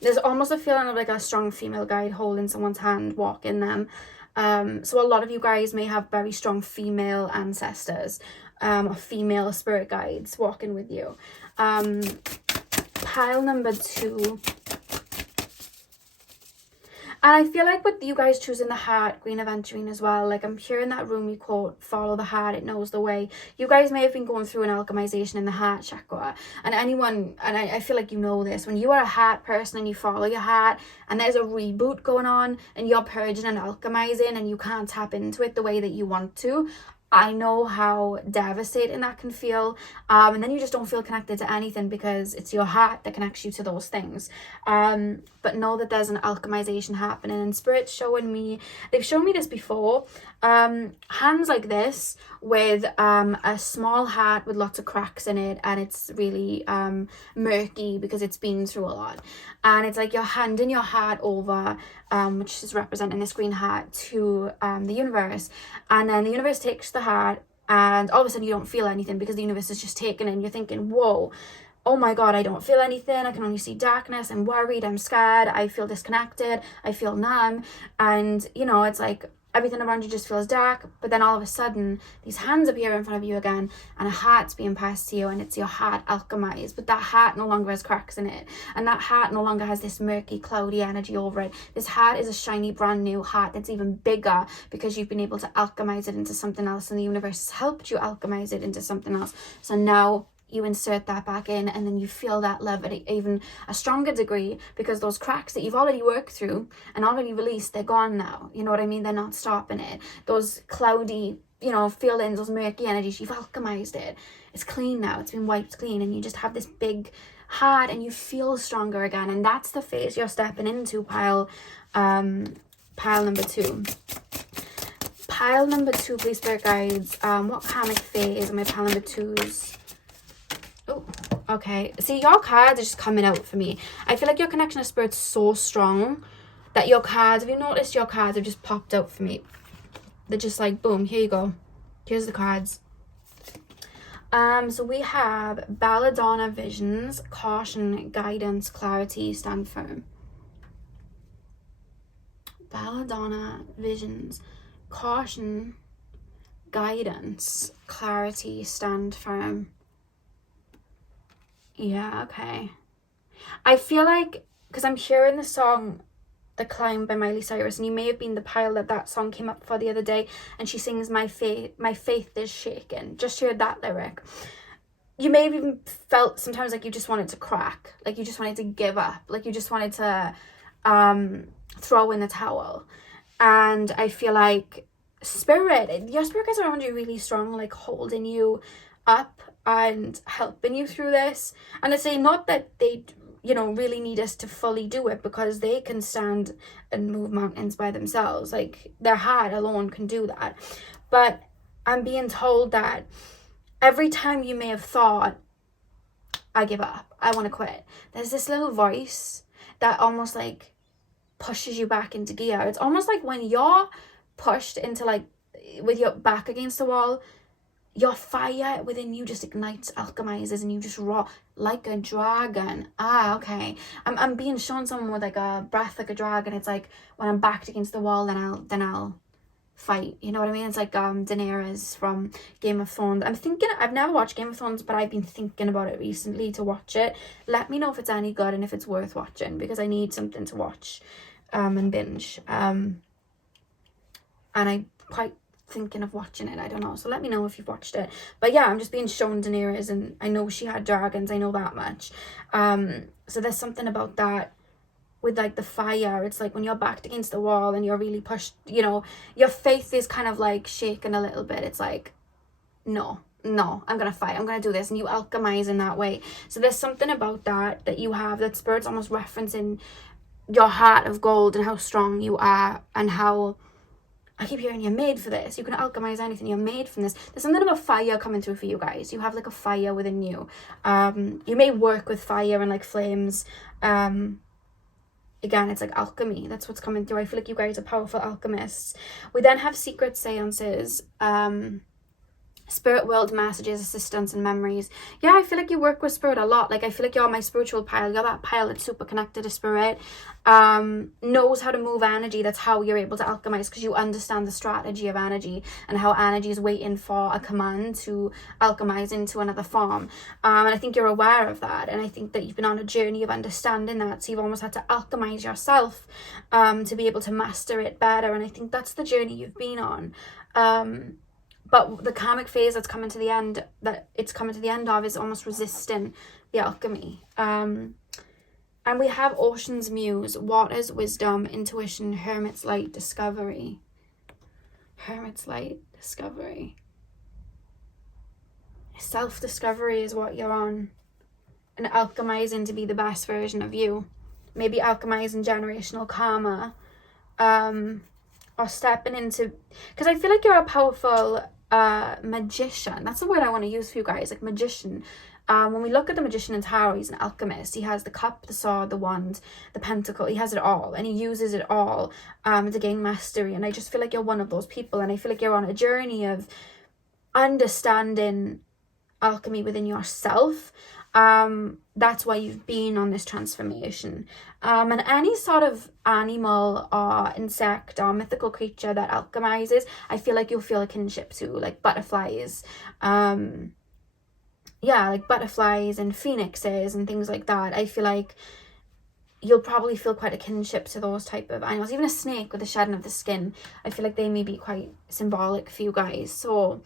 There's almost a feeling of like a strong female guide holding someone's hand, walking them. So a lot of you guys may have very strong female ancestors, or female spirit guides walking with you. Pile number 2. And I feel like with you guys choosing the heart, Queen of Entering as well, like I'm hearing that Rumi quote, follow the heart, it knows the way. You guys may have been going through an alchemization in the heart chakra. And anyone, and I feel like you know this, when you are a heart person and you follow your heart and there's a reboot going on and you're purging and alchemizing and you can't tap into it the way that you want to, I know how devastating that can feel. And then you just don't feel connected to anything because it's your heart that connects you to those things. But know that there's an alchemization happening, and Spirit's showing me, they've shown me this before, hands like this with a small heart with lots of cracks in it, and it's really murky because it's been through a lot. And it's like you're handing your heart over, which is representing this green heart, to the universe, and then the universe takes the heart, and all of a sudden you don't feel anything because the universe is just taking it, and you're thinking, whoa, oh my god, I don't feel anything, I can only see darkness, I'm worried, I'm scared, I feel disconnected, I feel numb. And you know, it's like everything around you just feels dark, but then all of a sudden these hands appear in front of you again, and a heart's being passed to you, and it's your heart alchemized, but that heart no longer has cracks in it, and that heart no longer has this murky, cloudy energy over it. This heart is a shiny, brand new heart that's even bigger because you've been able to alchemize it into something else, and the universe has helped you alchemize it into something else. So now you insert that back in, and then you feel that love at even a stronger degree, because those cracks that you've already worked through and already released, they're gone now. You know what I mean? They're not stopping it. Those cloudy, you know, feelings, those murky energies, you've alchemized it. It's clean now. It's been wiped clean, and you just have this big heart, and you feel stronger again. And that's the phase you're stepping into, pile number 2. Pile number 2, please, spirit guides. What karmic phase are my pile number 2s? Oh, okay. See, your cards are just coming out for me. I feel like your connection to spirit's so strong that your cards, have you noticed your cards have just popped out for me? They're just like, boom, here you go. Here's the cards. So we have Belladonna Visions, Caution, Guidance, Clarity, Stand Firm. Belladonna Visions, Caution, Guidance, Clarity, Stand Firm. Yeah, okay. I feel like, because I'm hearing the song The Climb by Miley Cyrus, and you may have been the pile that song came up for the other day, and she sings my faith is shaken. Just heard that lyric. You may have even felt sometimes like you just wanted to crack, like you just wanted to give up, like you just wanted to throw in the towel. And I feel like your spirit guys are around you really strong, like holding you up and helping you through this. And I say not that they really need us to fully do it, because they can stand and move mountains by themselves. Like their heart alone can do that. But I'm being told that every time you may have thought, I give up, I want to quit, there's this little voice that almost like pushes you back into gear. It's almost like when you're pushed into, like, with your back against the wall, your fire within you just ignites, alchemizes, and you just roar like a dragon. Okay. I'm being shown someone with like a breath like a dragon. It's like when I'm backed against the wall, then I'll fight. You know what I mean? It's like Daenerys from Game of Thrones. I've never watched Game of Thrones, but I've been thinking about it recently to watch it. Let me know if it's any good and if it's worth watching, because I need something to watch and binge. And I'm quite thinking of watching it. I don't know, so let me know if you've watched it. But yeah, I'm just being shown Daenerys, and I know she had dragons, I know that much. So there's something about that with like the fire. It's like when you're backed against the wall and you're really pushed, your faith is kind of like shaken a little bit. It's like, no, I'm gonna fight, I'm gonna do this, and you alchemize in that way. So there's something about that you have, that Spirit's almost referencing your heart of gold and how strong you are, and how I keep hearing you're made for this. You can alchemize anything. You're made from this. There's something about fire coming through for you guys. You have like a fire within you. You may work with fire and like flames. Again, it's like alchemy. That's what's coming through. I feel like you guys are powerful alchemists. We then have secret seances. Spirit world messages, assistance, and memories. Yeah, I feel like you work with Spirit a lot. Like I feel like you're my spiritual pile. You're that pile that's super connected to Spirit, knows how to move energy. That's how you're able to alchemize, because you understand the strategy of energy and how energy is waiting for a command to alchemize into another form. And I think you're aware of that, and I think that you've been on a journey of understanding that, so you've almost had to alchemize yourself to be able to master it better. And I think that's the journey you've been on. But the karmic phase that's coming to the end, of, is almost resisting the alchemy. And we have Ocean's Muse, Water's Wisdom, Intuition, Hermit's Light, Discovery. Hermit's Light, Discovery. Self-discovery is what you're on. And alchemizing to be the best version of you. Maybe alchemizing generational karma. Or stepping into... Because I feel like you're a powerful... magician. That's the word I want to use for you guys, like magician. When we look at the magician in tarot, he's an alchemist. He has the cup, the sword, the wand, the pentacle. He has it all, and he uses it all to gain mastery. And I just feel like you're one of those people, and I feel like you're on a journey of understanding alchemy within yourself. That's why you've been on this transformation. And any sort of animal or insect or mythical creature that alchemizes, I feel like you'll feel a kinship to, like butterflies. Like butterflies and phoenixes and things like that. I feel like you'll probably feel quite a kinship to those type of animals. Even a snake with the shedding of the skin, I feel like they may be quite symbolic for you guys. So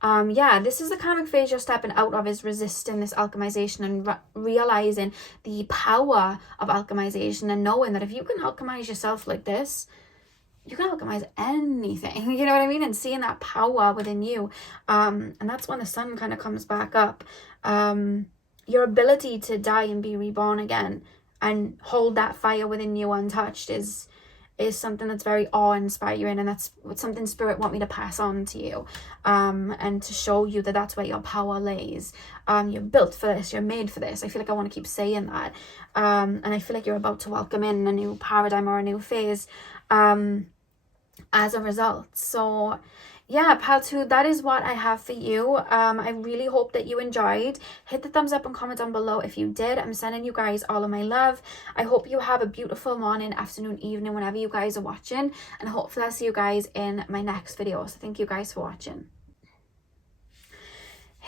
this is the karmic phase you're stepping out of, is resisting this alchemization and realizing the power of alchemization, and knowing that if you can alchemize yourself like this, you can alchemize anything, you know what I mean? And seeing that power within you. And that's when the sun kind of comes back up. Your ability to die and be reborn again and hold that fire within you untouched is something that's very awe-inspiring, and that's something Spirit want me to pass on to you, and to show you that that's where your power lays. You're built for this, you're made for this. I feel like I want to keep saying that, and I feel like you're about to welcome in a new paradigm or a new phase as a result. So yeah, pal 2, that is what I have for you. I really hope that you enjoyed. Hit the thumbs up and comment down below if you did. I'm sending you guys all of my love. I hope you have a beautiful morning, afternoon, evening, whenever you guys are watching, and hopefully I'll see you guys in my next video. So thank you guys for watching.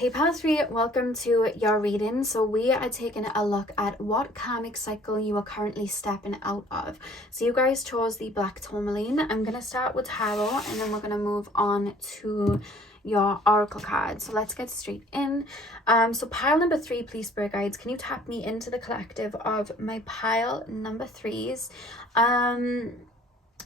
Hey Pile 3, welcome to your reading. So we are taking a look at what karmic cycle you are currently stepping out of. So you guys chose the black tourmaline. I'm going to start with tarot and then we're going to move on to your oracle card. So let's get straight in. So pile number 3, please, spirit guides, can you tap me into the collective of my pile number 3s?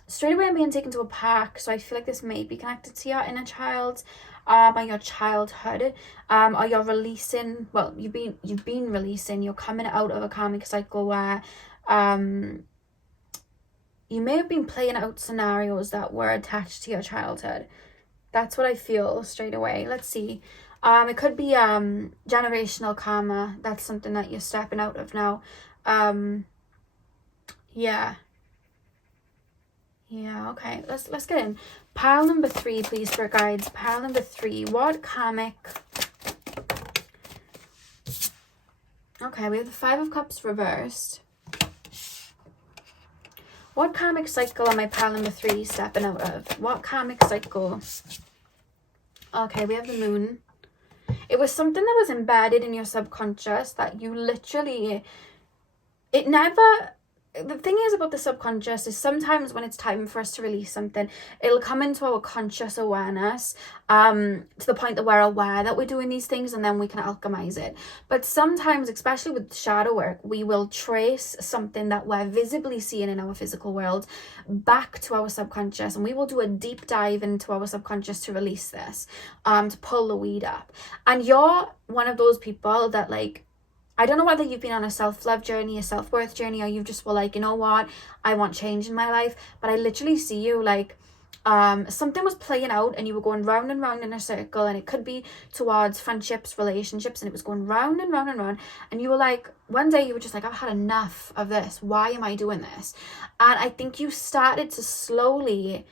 Straight away I'm being taken to a park, so I feel like this may be connected to your inner child. Or your childhood, or you're releasing, well, you've been releasing, you're coming out of a karmic cycle where you may have been playing out scenarios that were attached to your childhood. That's what I feel straight away. Let's see. It could be generational karma. That's something that you're stepping out of now. Yeah, okay, let's get in. Pile number 3, please, spirit guides. Pile number 3, what karmic... Okay, we have the 5 of Cups reversed. What karmic cycle am I pile number 3 stepping out of? What karmic cycle? Okay, we have the moon. It was something that was embedded in your subconscious that you literally... It never... The thing is about the subconscious is sometimes when it's time for us to release something, it'll come into our conscious awareness to the point that we're aware that we're doing these things, and then we can alchemize it. But sometimes, especially with shadow work, we will trace something that we're visibly seeing in our physical world back to our subconscious, and we will do a deep dive into our subconscious to release this, to pull the weed up. And you're one of those people that, like, I don't know whether you've been on a self-love journey, a self-worth journey, or you just were like, you know what, I want change in my life. But I literally see you like something was playing out and you were going round and round in a circle, and it could be towards friendships, relationships, and it was going round and round and round. And you were like, one day you were just like, I've had enough of this. Why am I doing this? And I think you started to slowly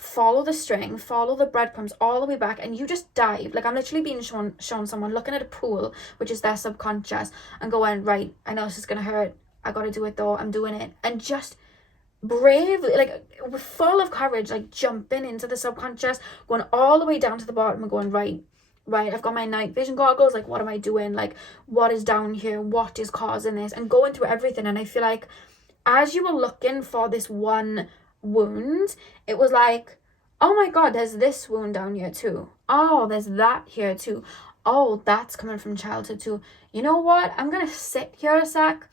follow the string, follow the breadcrumbs all the way back, and you just dive. Like, I'm literally being shown someone looking at a pool, which is their subconscious, and going, right, I know this is gonna hurt, I gotta do it though, I'm doing it, and just bravely, like full of courage, like jumping into the subconscious, going all the way down to the bottom and going, right, I've got my night vision goggles, like what am I doing, like what is down here, what is causing this, and going through everything. And I feel like as you were looking for this one wound, it was like, oh my god, there's this wound down here too, oh there's that here too, oh that's coming from childhood too. You know what, I'm gonna sit here a sec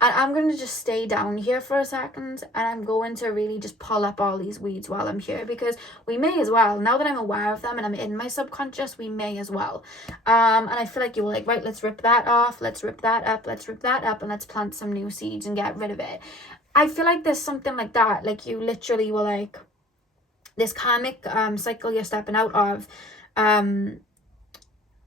and I'm gonna just stay down here for a second, and I'm going to really just pull up all these weeds while I'm here, because we may as well, now that I'm aware of them and I'm in my subconscious, we may as well. And I feel like you were like, right, let's rip that off, let's rip that up, and let's plant some new seeds and get rid of it. I feel like there's something like that. Like, you literally were like, this karmic cycle you're stepping out of,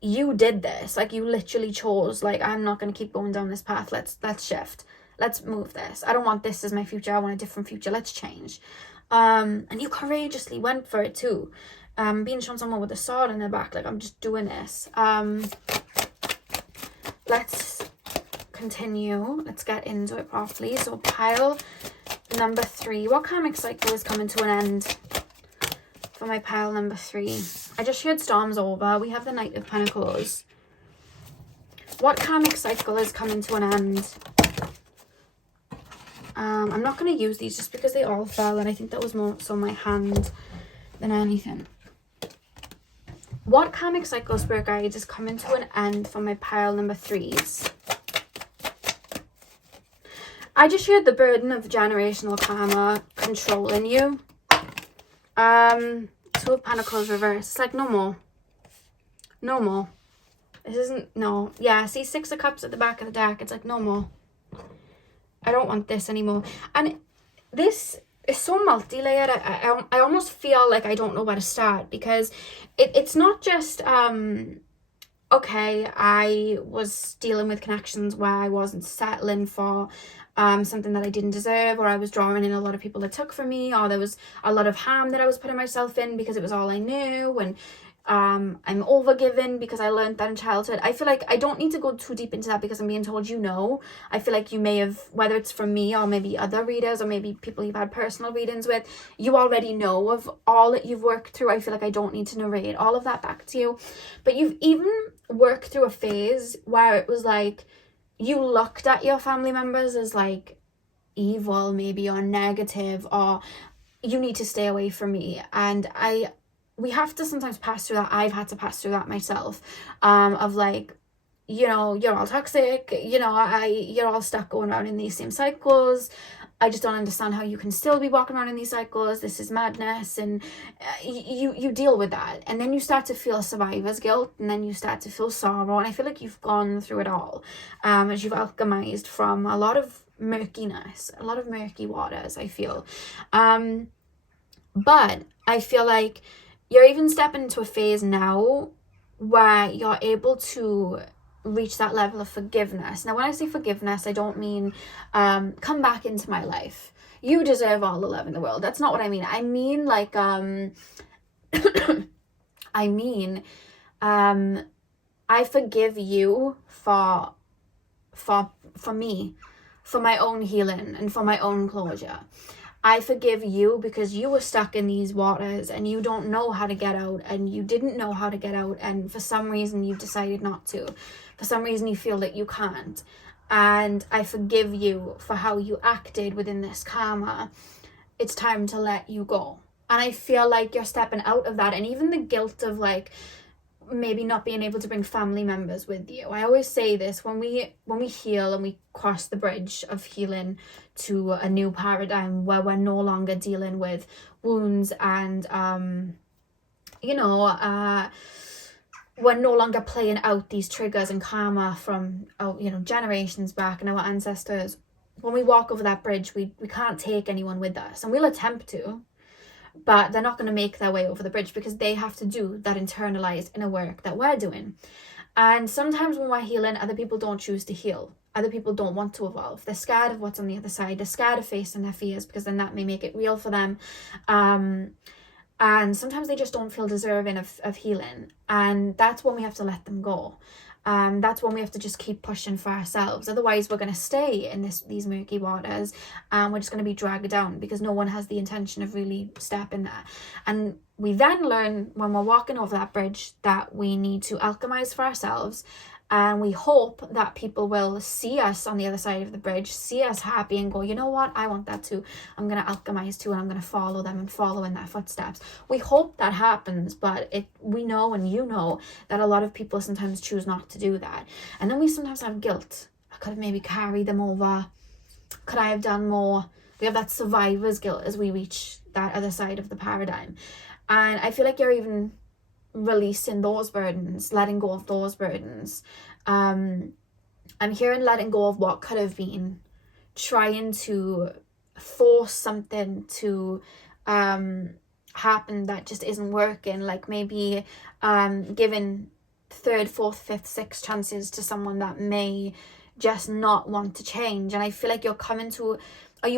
you did this. Like, you literally chose, like, I'm not going to keep going down this path. Let's shift. Let's move this. I don't want this as my future. I want a different future. Let's change. And you courageously went for it too. Being shown someone with a sword in their back, like, I'm just doing this. Let's continue. Let's get into it properly. So pile number 3, what karmic cycle is coming to an end for my pile number 3? I just heard storms over. We have the Knight of Pentacles. What karmic cycle is coming to an end? I'm not going to use these just because they all fell, and I think that was more so my hand than anything. What karmic cycle, spirit guides, is coming to an end for my pile number 3s? I just heard the burden of generational karma controlling you. 2 of Pentacles reversed. It's like, no more. No more. This isn't, no. Yeah, see 6 of Cups at the back of the deck. It's like, no more. I don't want this anymore. And this is so multi-layered. I almost feel like I don't know where to start, because it's not just, okay, I was dealing with connections where I wasn't settling for something that I didn't deserve, or I was drawing in a lot of people that took from me, or there was a lot of harm that I was putting myself in because it was all I knew, and I'm overgiving because I learned that in childhood. I feel like I don't need to go too deep into that because I'm being told, I feel like you may have, whether it's from me or maybe other readers or maybe people you've had personal readings with, you already know of all that you've worked through. I feel like I don't need to narrate all of that back to you. But you've even worked through a phase where it was like you looked at your family members as like evil maybe, or negative, or you need to stay away from me. And we have to sometimes pass through that. I've had to pass through that myself, of like, you're all toxic, you're all stuck going around in these same cycles. I just don't understand how you can still be walking around in these cycles. This is madness. And you deal with that. And then you start to feel survivor's guilt, and then you start to feel sorrow. And I feel like you've gone through it all, as you've alchemized from a lot of murkiness, a lot of murky waters, I feel. But I feel like you're even stepping into a phase now where you're able to reach that level of forgiveness. Now, when I say forgiveness, I don't mean come back into my life. You deserve all the love in the world. That's not what I mean. I mean like I forgive you for me, for my own healing and for my own closure. I forgive you because you were stuck in these waters and you don't know how to get out, and you didn't know how to get out, and for some reason you've decided not to. For some reason you feel that you can't. And I forgive you for how you acted within this karma. It's time to let you go. And I feel like you're stepping out of that, and even the guilt of like maybe not being able to bring family members with you. I always say this, when we heal and we cross the bridge of healing to a new paradigm where we're no longer dealing with wounds and we're no longer playing out these triggers and karma from generations back and our ancestors. When we walk over that bridge, we can't take anyone with us, and we'll attempt to, but they're not going to make their way over the bridge because they have to do that internalized inner work that we're doing. And sometimes when we're healing, other people don't choose to heal. Other people don't want to evolve. They're scared of what's on the other side. They're scared of facing their fears because then that may make it real for them. And sometimes they just don't feel deserving of healing. And that's when we have to let them go. That's when we have to just keep pushing for ourselves. Otherwise, we're going to stay in these murky waters, and we're just going to be dragged down because no one has the intention of really stepping there. And we then learn when we're walking over that bridge that we need to alchemize for ourselves. And we hope that people will see us on the other side of the bridge, see us happy and go, you know what, I want that too. I'm going to alchemize too, and I'm going to follow them and follow in their footsteps. We hope that happens, but we know, and you know, that a lot of people sometimes choose not to do that. And then we sometimes have guilt. I could have maybe carried them over. Could I have done more? We have that survivor's guilt as we reach that other side of the paradigm. And I feel like you're even releasing those burdens, letting go of those burdens. I'm hearing letting go of what could have been, trying to force something to happen that just isn't working, like maybe giving 3rd, 4th, 5th, 6th chances to someone that may just not want to change. And I feel like you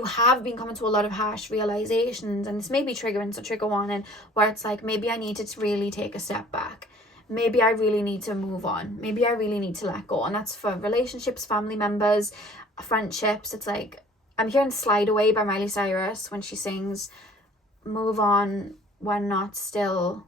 have been coming to a lot of harsh realizations, and this may be triggering, so trigger warning, where it's like, maybe I need to really take a step back. Maybe I really need to move on. Maybe I really need to let go. And that's for relationships, family members, friendships. It's like, I'm hearing Slide Away by Miley Cyrus when she sings, move on, we're not still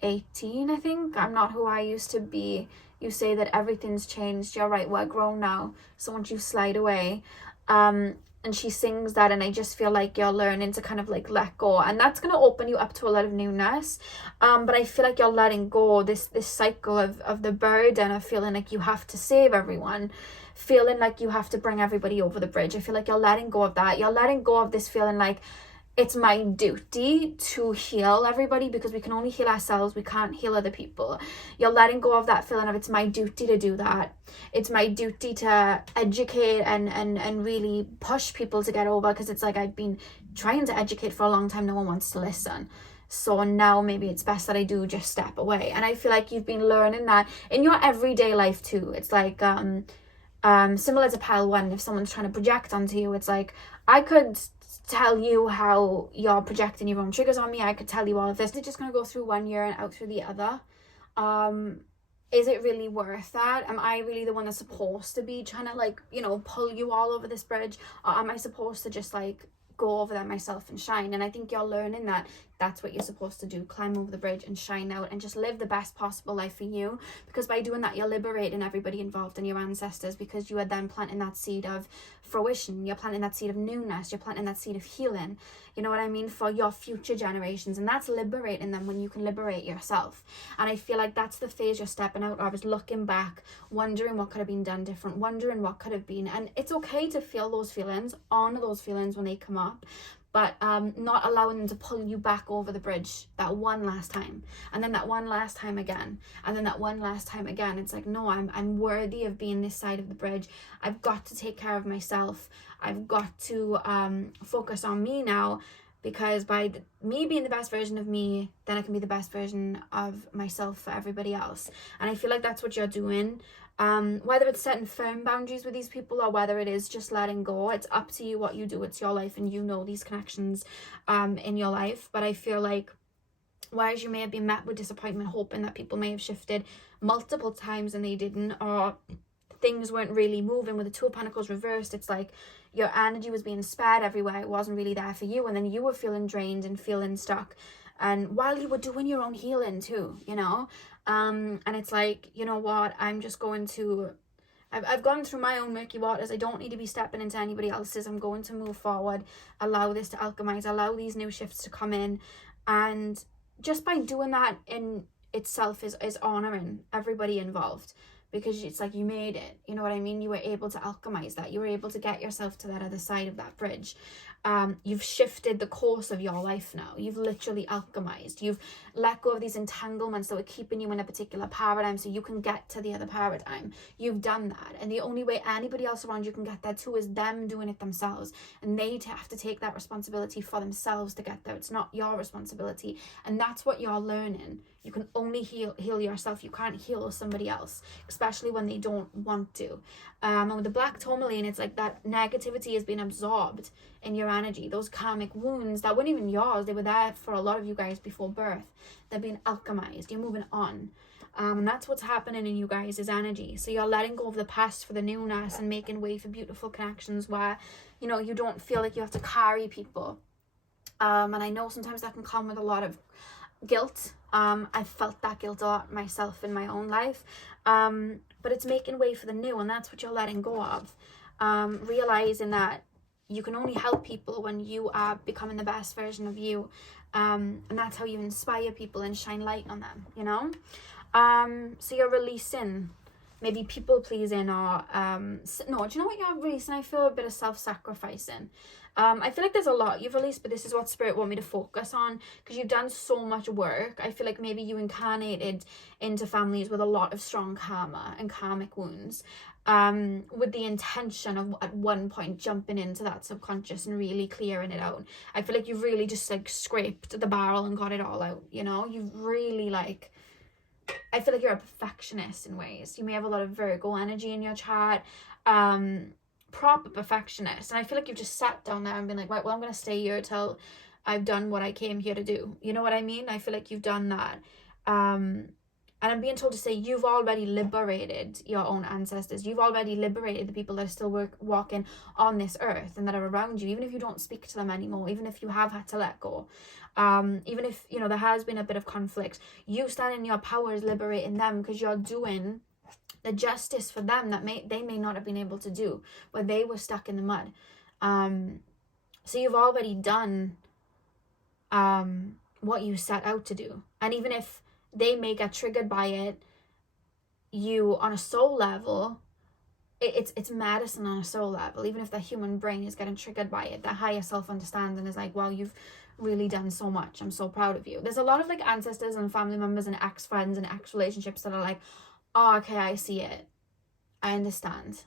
18, I think. I'm not who I used to be. You say that everything's changed. You're right, we're grown now. So once you slide away, and she sings that, and I just feel like you're learning to kind of like let go, and that's going to open you up to a lot of newness. But I feel like you're letting go this cycle of the burden of feeling like you have to save everyone, feeling like you have to bring everybody over the bridge. I feel like you're letting go of that. You're letting go of this feeling like it's my duty to heal everybody because we can only heal ourselves. We can't heal other people. You're letting go of that feeling of it's my duty to do that. It's my duty to educate and really push people to get over, because it's like I've been trying to educate for a long time. No one wants to listen. So now maybe it's best that I do just step away. And I feel like you've been learning that in your everyday life too. It's like similar to pile one, if someone's trying to project onto you, it's like I could tell you how you're projecting your own triggers on me. I could tell you all of this. It's just going to go through one year and out through the other. Is it really worth that? Am I really the one that's supposed to be trying to, like, you know, pull you all over this bridge? Or am I supposed to just, like, go over that myself and shine? And I think you're learning that that's what you're supposed to do. Climb over the bridge and shine out and just live the best possible life for you. Because by doing that, you're liberating everybody involved and your ancestors, because you are then planting that seed of fruition. You're planting that seed of newness. You're planting that seed of healing. You know what I mean? For your future generations. And that's liberating them when you can liberate yourself. And I feel like that's the phase you're stepping out of, is looking back, wondering what could have been done different, wondering what could have been. And it's okay to feel those feelings, honor those feelings when they come up, but not allowing them to pull you back over the bridge that one last time, and then that one last time again, and then that one last time again. It's like, no, I'm worthy of being this side of the bridge. I've got to take care of myself. I've got to focus on me now, because by me being the best version of me, then I can be the best version of myself for everybody else. And I feel like that's what you're doing. Whether it's setting firm boundaries with these people or whether it is just letting go, it's up to you what you do. It's your life, and you know these connections in your life. But I feel like, whereas you may have been met with disappointment, hoping that people may have shifted multiple times and they didn't, or things weren't really moving with the Two of Pentacles reversed, it's like your energy was being spared everywhere. It wasn't really there for you, and then you were feeling drained and feeling stuck, and while you were doing your own healing too, you know. And it's like, you know what, I'm just going to, I've gone through my own murky waters. I don't need to be stepping into anybody else's. I'm going to move forward, allow this to alchemize, allow these new shifts to come in. And just by doing that in itself is honoring everybody involved, because it's like, you made it, you know what I mean? You were able to alchemize that. You were able to get yourself to that other side of that bridge. You've shifted the course of your life now. You've literally alchemized. You've let go of these entanglements that were keeping you in a particular paradigm so you can get to the other paradigm. You've done that. And the only way anybody else around you can get there too is them doing it themselves. And they have to take that responsibility for themselves to get there. It's not your responsibility. And that's what you're learning. You can only heal yourself. You can't heal somebody else, especially when they don't want to. And with the black tourmaline, it's like that negativity has been absorbed in your energy. Those karmic wounds that weren't even yours, they were there for a lot of you guys before birth. They're being alchemized. You're moving on. And that's what's happening in you guys' energy. So you're letting go of the past for the newness and making way for beautiful connections where, you know, you don't feel like you have to carry people. And I know sometimes that can come with a lot of guilt. I felt that guilt a lot myself in my own life. But it's making way for the new, and that's what you're letting go of. Realizing that you can only help people when you are becoming the best version of you. And that's how you inspire people and shine light on them, you know? So you're releasing maybe people pleasing, or no, do you know what you're releasing? I feel a bit of self-sacrificing. I feel like there's a lot you've released, but this is what Spirit want me to focus on, because you've done so much work. I feel like maybe you incarnated into families with a lot of strong karma and karmic wounds, with the intention of at one point jumping into that subconscious and really clearing it out. I feel like you've really just like scraped the barrel and got it all out, you know? You've really like, I feel like you're a perfectionist in ways. You may have a lot of Virgo energy in your chart, proper perfectionist. And I feel like you've just sat down there and been like, right, well, I'm going to stay here till I've done what I came here to do. You know what I mean? I feel like you've done that. And I'm being told to say you've already liberated your own ancestors. You've already liberated the people that are still walking on this earth and that are around you, even if you don't speak to them anymore, even if you have had to let go. Even if, you know, there has been a bit of conflict, you stand in your power is liberating them, because you're doing the justice for them that they may not have been able to do, where they were stuck in the mud. So you've already done what you set out to do. And even if they may get triggered by it, you on a soul level, it's medicine on a soul level. Even if the human brain is getting triggered by it, the higher self understands and is like, wow, you've really done so much. I'm so proud of you. There's a lot of like ancestors and family members and ex-friends and ex-relationships that are like, oh, okay, I see it. I understand.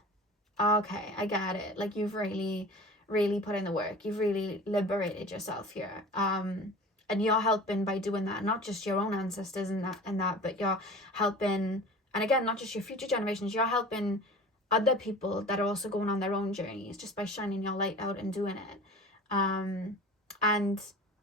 Okay, I get it. Like, you've really, really put in the work. You've really liberated yourself here. And you're helping by doing that, not just your own ancestors and that, but you're helping, and again, not just your future generations, you're helping other people that are also going on their own journeys just by shining your light out and doing it. And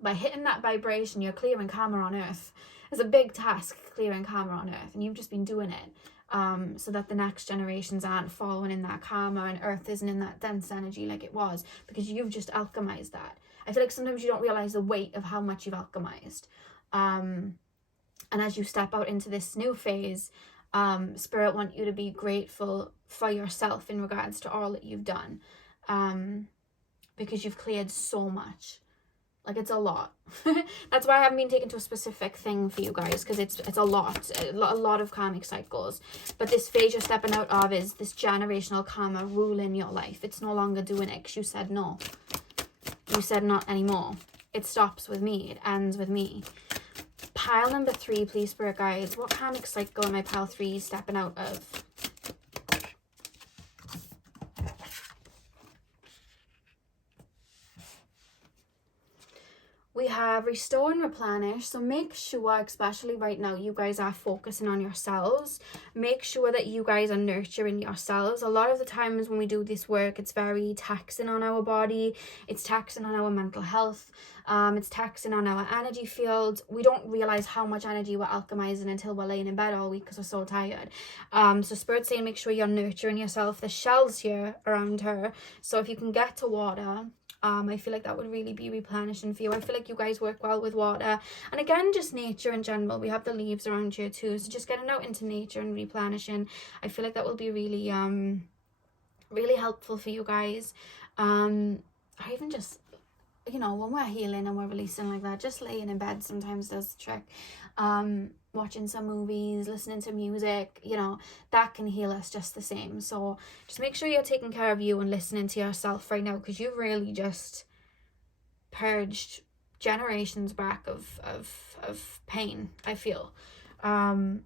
by hitting that vibration, you're clearing karma on earth. It's a big task, clearing karma on earth, and you've just been doing it so that the next generations aren't following in that karma, and earth isn't in that dense energy like it was, because you've just alchemized that. I feel like sometimes you don't realize the weight of how much you've alchemized. And as you step out into this new phase, Spirit want you to be grateful for yourself in regards to all that you've done, because you've cleared so much. Like, it's a lot. That's why I haven't been taken to a specific thing for you guys, because it's a lot of karmic cycles. But this phase you're stepping out of is this generational karma ruling your life. It's no longer doing it because you said no. You said not anymore. It stops with me. It ends with me. Pile number 3, please, Spirit Guides. What karmic cycle am I pile 3 stepping out of? We have restore and replenish. So make sure, especially right now, you guys are focusing on yourselves. Make sure that you guys are nurturing yourselves. A lot of the times when we do this work, it's very taxing on our body. It's taxing on our mental health. It's taxing on our energy field. We don't realize how much energy we're alchemizing until we're laying in bed all week because we're so tired. So Spirit's saying make sure you're nurturing yourself. The shell's here around her. So if you can get to water, I feel like that would really be replenishing for you. I feel like you guys work well with water, and again, just nature in general. We have the leaves around here too, so just getting out into nature and replenishing, I feel like that will be really really helpful for you guys. Or even just, you know, when we're healing and we're releasing like that, just laying in bed sometimes does the trick. Watching some movies, listening to music, you know, that can heal us just the same. So just make sure you're taking care of you and listening to yourself right now, because you've really just purged generations back of pain, I feel. And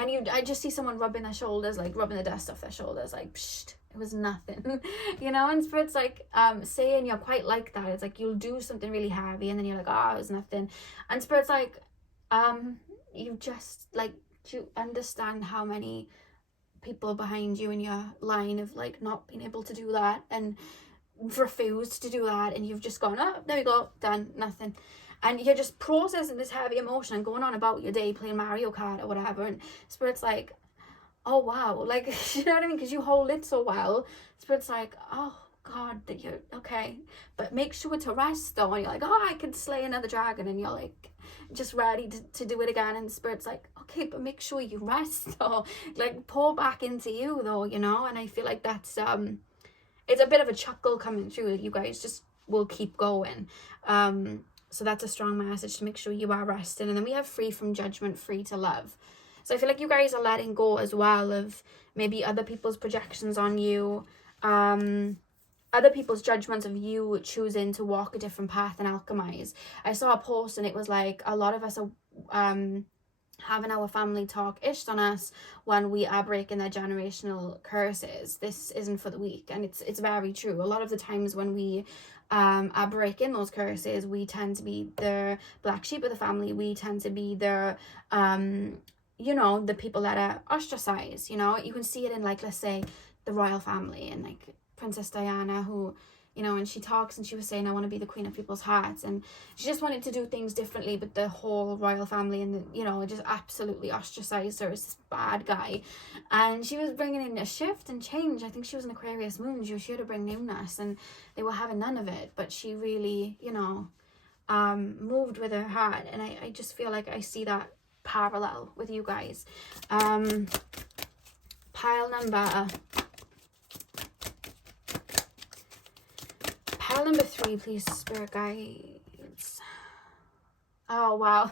I just see someone rubbing their shoulders, like rubbing the dust off their shoulders, like, psst, it was nothing. You know, and Spirit's like saying you're quite like that. It's like you'll do something really heavy and then you're like, oh, it was nothing. And Spirit's like, you just, like, do you understand how many people behind you in your line of, like, not being able to do that and refused to do that, and you've just gone, oh, there we go, done, nothing. And you're just processing this heavy emotion and going on about your day playing Mario Kart or whatever, and Spirit's like, oh wow, like, you know what I mean, because you hold it so well. Spirit's like, oh God, that you're okay, but make sure to rest though. And you're like, oh, I could slay another dragon, and you're like just ready to do it again, and Spirit's like, okay, but make sure you rest though, like pour back into you though, you know. And I feel like that's it's a bit of a chuckle coming through. You guys just will keep going. So that's a strong message to make sure you are resting. And then we have free from judgment, free to love. So I feel like you guys are letting go as well of maybe other people's projections on you, other people's judgments of you choosing to walk a different path and alchemize. I saw a post and it was like, a lot of us are having our family talk ished on us when we are breaking their generational curses. This isn't for the weak, and it's very true. A lot of the times when we are breaking those curses, we tend to be the black sheep of the family. We tend to be the you know, the people that are ostracized. You know, you can see it in, like, let's say the royal family, and like Princess Diana, who, you know, and she talks and she was saying, I want to be the queen of people's hearts, and she just wanted to do things differently, but the whole royal family and the, you know, just absolutely ostracized her as this bad guy. And she was bringing in a shift and change. I think she was an Aquarius moon. She was here to bring newness, and they were having none of it, but she really, you know, moved with her heart. And I just feel like I see that parallel with you guys. Pile number 3, please, Spirit Guides. Oh wow.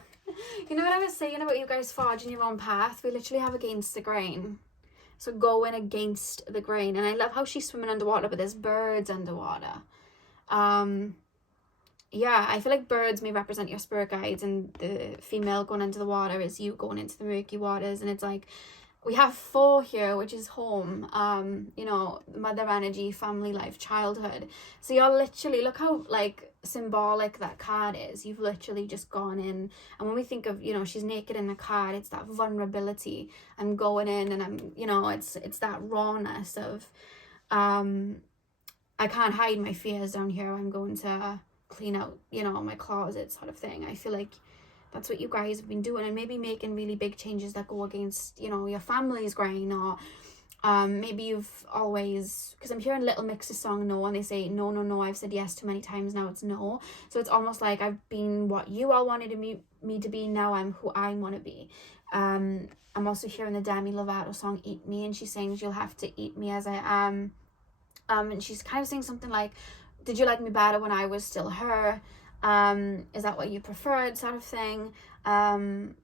You know what I was saying about you guys forging your own path? We literally have against the grain. So going against the grain. And I love how she's swimming underwater, but there's birds underwater. Yeah, I feel like birds may represent your spirit guides, and the female going into the water is you going into the murky waters. And it's like, we have 4 here, which is home, you know, mother energy, family life, childhood. So you're literally, look how, like, symbolic that card is. You've literally just gone in. And when we think of, you know, she's naked in the card, it's that vulnerability. I'm going in, and I'm, you know, it's that rawness of, I can't hide my fears down here. I'm going to clean out, you know, my closet sort of thing. I feel like that's what you guys have been doing, and maybe making really big changes that go against, you know, your family's grain, or maybe you've always, because I'm hearing Little Mix's song No, and they say no, no, no, I've said yes too many times, now it's no. So it's almost like I've been what you all wanted me to be, now I'm who I want to be. I'm also hearing the Demi Lovato song Eat Me, and she sings you'll have to eat me as I am. And she's kind of saying something like, did you like me better when I was still her? Is that what you preferred, sort of thing? And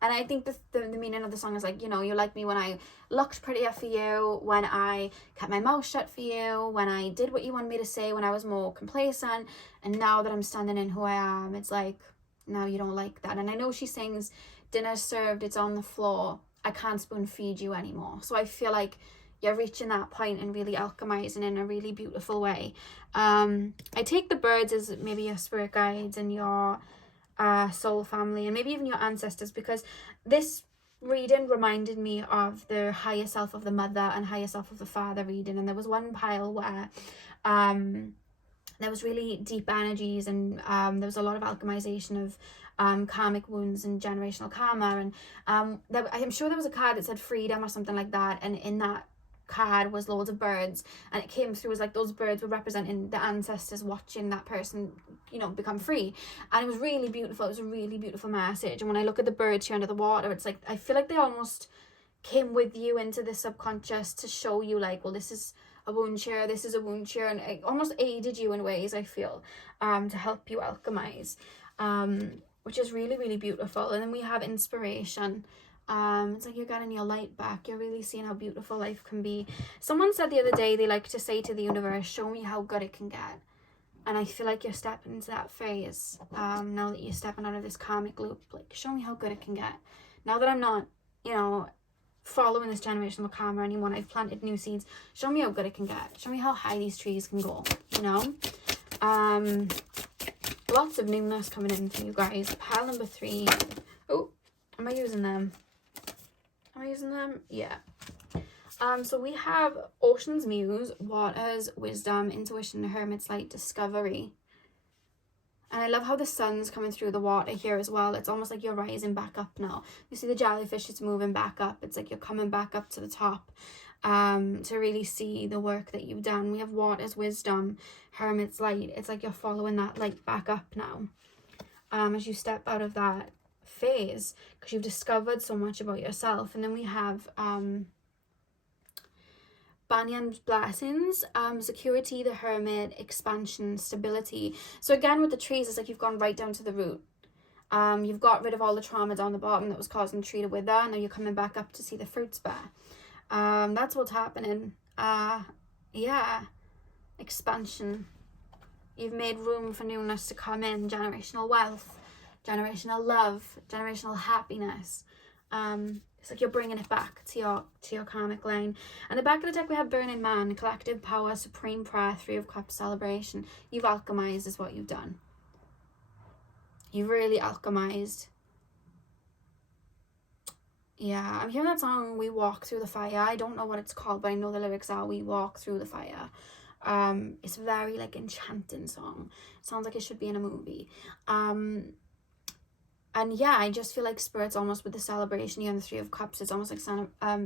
I think the meaning of the song is like, you know, you like me when I looked prettier for you, when I kept my mouth shut for you, when I did what you wanted me to say, when I was more complacent. And now that I'm standing in who I am, it's like, now you don't like that. And I know she sings, dinner's served, it's on the floor, I can't spoon feed you anymore. So I feel like you're reaching that point and really alchemizing in a really beautiful way. I take the birds as maybe your spirit guides and your soul family, and maybe even your ancestors, because this reading reminded me of the higher self of the mother and higher self of the father reading. And there was one pile where there was really deep energies, and there was a lot of alchemization of karmic wounds and generational karma, and I'm sure there was a card that said freedom or something like that, and in that card was loads of birds, and it came through as like those birds were representing the ancestors watching that person, you know, become free. And it was really beautiful. It was a really beautiful message. And when I look at the birds here under the water, it's like I feel like they almost came with you into the subconscious to show you like, well, this is a wound share, this is a wound share, and it almost aided you in ways, I feel, to help you alchemize, which is really, really beautiful. And then we have inspiration. It's like you're getting your light back. You're really seeing how beautiful life can be. Someone said the other day they like to say to the universe, show me how good it can get. And I feel like you're stepping into that phase now that you're stepping out of this karmic loop. Like, show me how good it can get. Now that I'm not, you know, following this generational karma anymore, I've planted new seeds. Show me how good it can get. Show me how high these trees can go, you know. Lots of newness coming in for you guys. Pile number 3. Oh, am I using them? Am I using them? Yeah. So we have Ocean's Muse, Water's Wisdom, Intuition, Hermit's Light, Discovery. And I love how the sun's coming through the water here as well. It's almost like you're rising back up now. You see the jellyfish, it's moving back up. It's like you're coming back up to the top to really see the work that you've done. We have Water's Wisdom, Hermit's Light. It's like you're following that light back up now as you step out of that phase, because you've discovered so much about yourself. And then we have Banyan's Blessings, Security, the Hermit, Expansion, Stability. So again with the trees, it's like you've gone right down to the root. You've got rid of all the trauma down the bottom that was causing the tree to wither, and now you're coming back up to see the fruits bear. That's what's happening. Yeah, expansion. You've made room for newness to come in, generational wealth, generational love, generational happiness. It's like you're bringing it back to your karmic line. And the back of the deck we have Burning Man, Collective Power, Supreme Prayer, 3 of Cups, Celebration. You've alchemized is what you've done. You've really alchemized. Yeah, I'm hearing that song, We Walk Through the Fire. I don't know what it's called, but I know the lyrics are We Walk Through the Fire. It's a very like enchanting song. Sounds like it should be in a movie. And yeah, I just feel like Spirit's almost with the celebration here and the 3 of Cups. It's almost like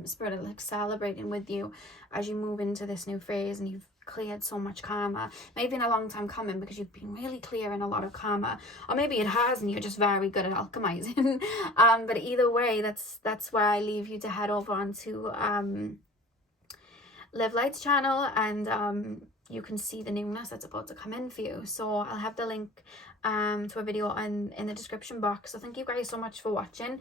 Spirit like celebrating with you as you move into this new phase, and you've cleared so much karma. Maybe been a long time coming because you've been really clear in a lot of karma, or maybe it has and you're just very good at alchemizing. But either way, that's where I leave you to head over onto Live Light's channel, and you can see the newness that's about to come in for you. So I'll have the link to a video in the description box. So thank you guys so much for watching.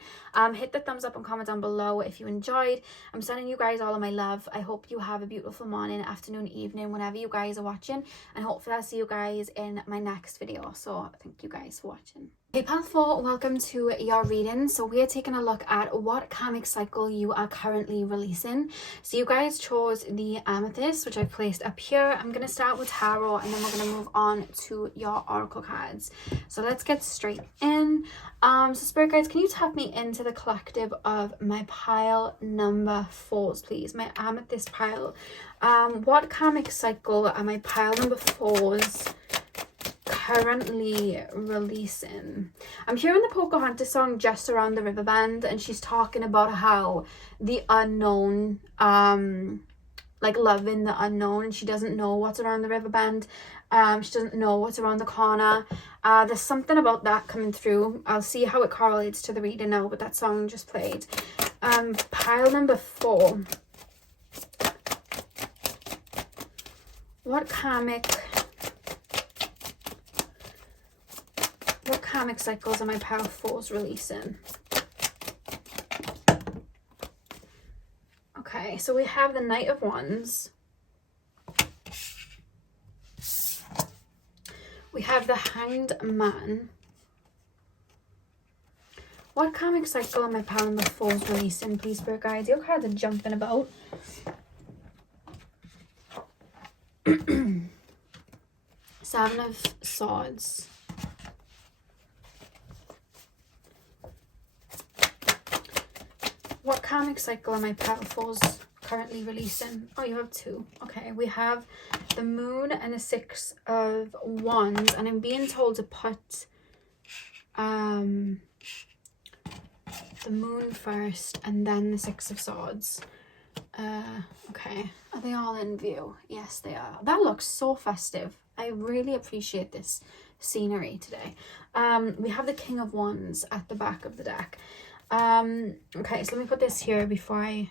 Hit the thumbs up and comment down below if you enjoyed. I'm sending you guys all of my love. I hope you have a beautiful morning, afternoon, evening, whenever you guys are watching, and hopefully I'll see you guys in my next video. So thank you guys for watching. Hey Path 4, welcome to your reading. So we are taking a look at what karmic cycle you are currently releasing. So you guys chose the Amethyst, which I placed up here. I'm going to start with Tarot, and then we're going to move on to your Oracle cards. So let's get straight in. So spirit guides, can you tap me into the collective of my pile number 4s, please? My amethyst pile. What karmic cycle are my pile number 4s currently releasing? I'm hearing the Pocahontas song Just Around the River Bend, and she's talking about how the unknown, like loving the unknown, and she doesn't know what's around the river bend. She doesn't know what's around the corner. There's something about that coming through. I'll see how it correlates to the reading now, but that song just played. Pile number 4. What karmic cycles are my pile 4s releasing? Okay, so we have the Knight of Wands. We have the Hanged Man. What karmic cycle are my pile number 4s releasing, please, spirit guides? Your cards are jumping about. Seven of Swords. What karmic cycle are my pile 4s currently releasing? Oh, you have 2. Okay, we have the Moon and the 6 of Wands, and I'm being told to put the Moon first and then the 6 of Swords. Okay, are they all in view? Yes, they are. That looks so festive. I really appreciate this scenery today. We have the King of Wands at the back of the deck. Okay, so let me put this here before I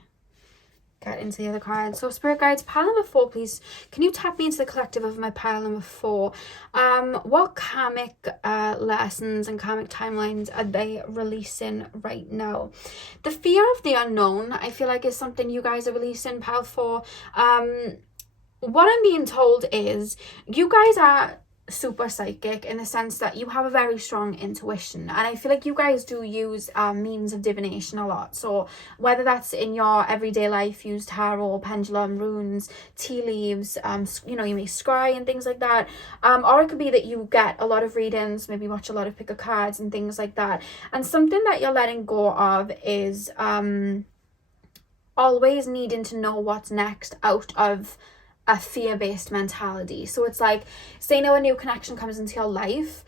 get into the other cards. So spirit guides, pile number 4, please. Can you tap me into the collective of my pile number 4? What karmic lessons and karmic timelines are they releasing right now? The fear of the unknown, I feel like, is something you guys are releasing, pile 4. What I'm being told is you guys are super psychic in the sense that you have a very strong intuition, and I feel like you guys do use means of divination a lot. So whether that's in your everyday life, use tarot, pendulum, runes, tea leaves, you know, you may scry and things like that, or it could be that you get a lot of readings, maybe watch a lot of pick of cards and things like that. And something that you're letting go of is always needing to know what's next out of a fear-based mentality. So it's like, say now a new connection comes into your life,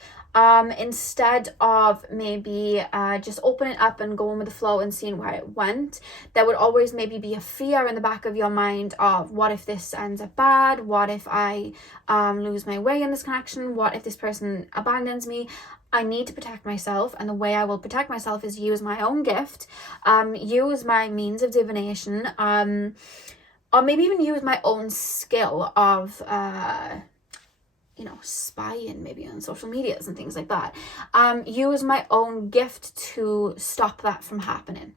instead of maybe just opening up and going with the flow and seeing where it went, there would always maybe be a fear in the back of your mind of, what if this ends up bad? What if I lose my way in this connection? What if this person abandons me? I need to protect myself, and the way I will protect myself is use my own gift, use my means of divination, or maybe even use my own skill of, you know, spying maybe on social medias and things like that. Use my own gift to stop that from happening.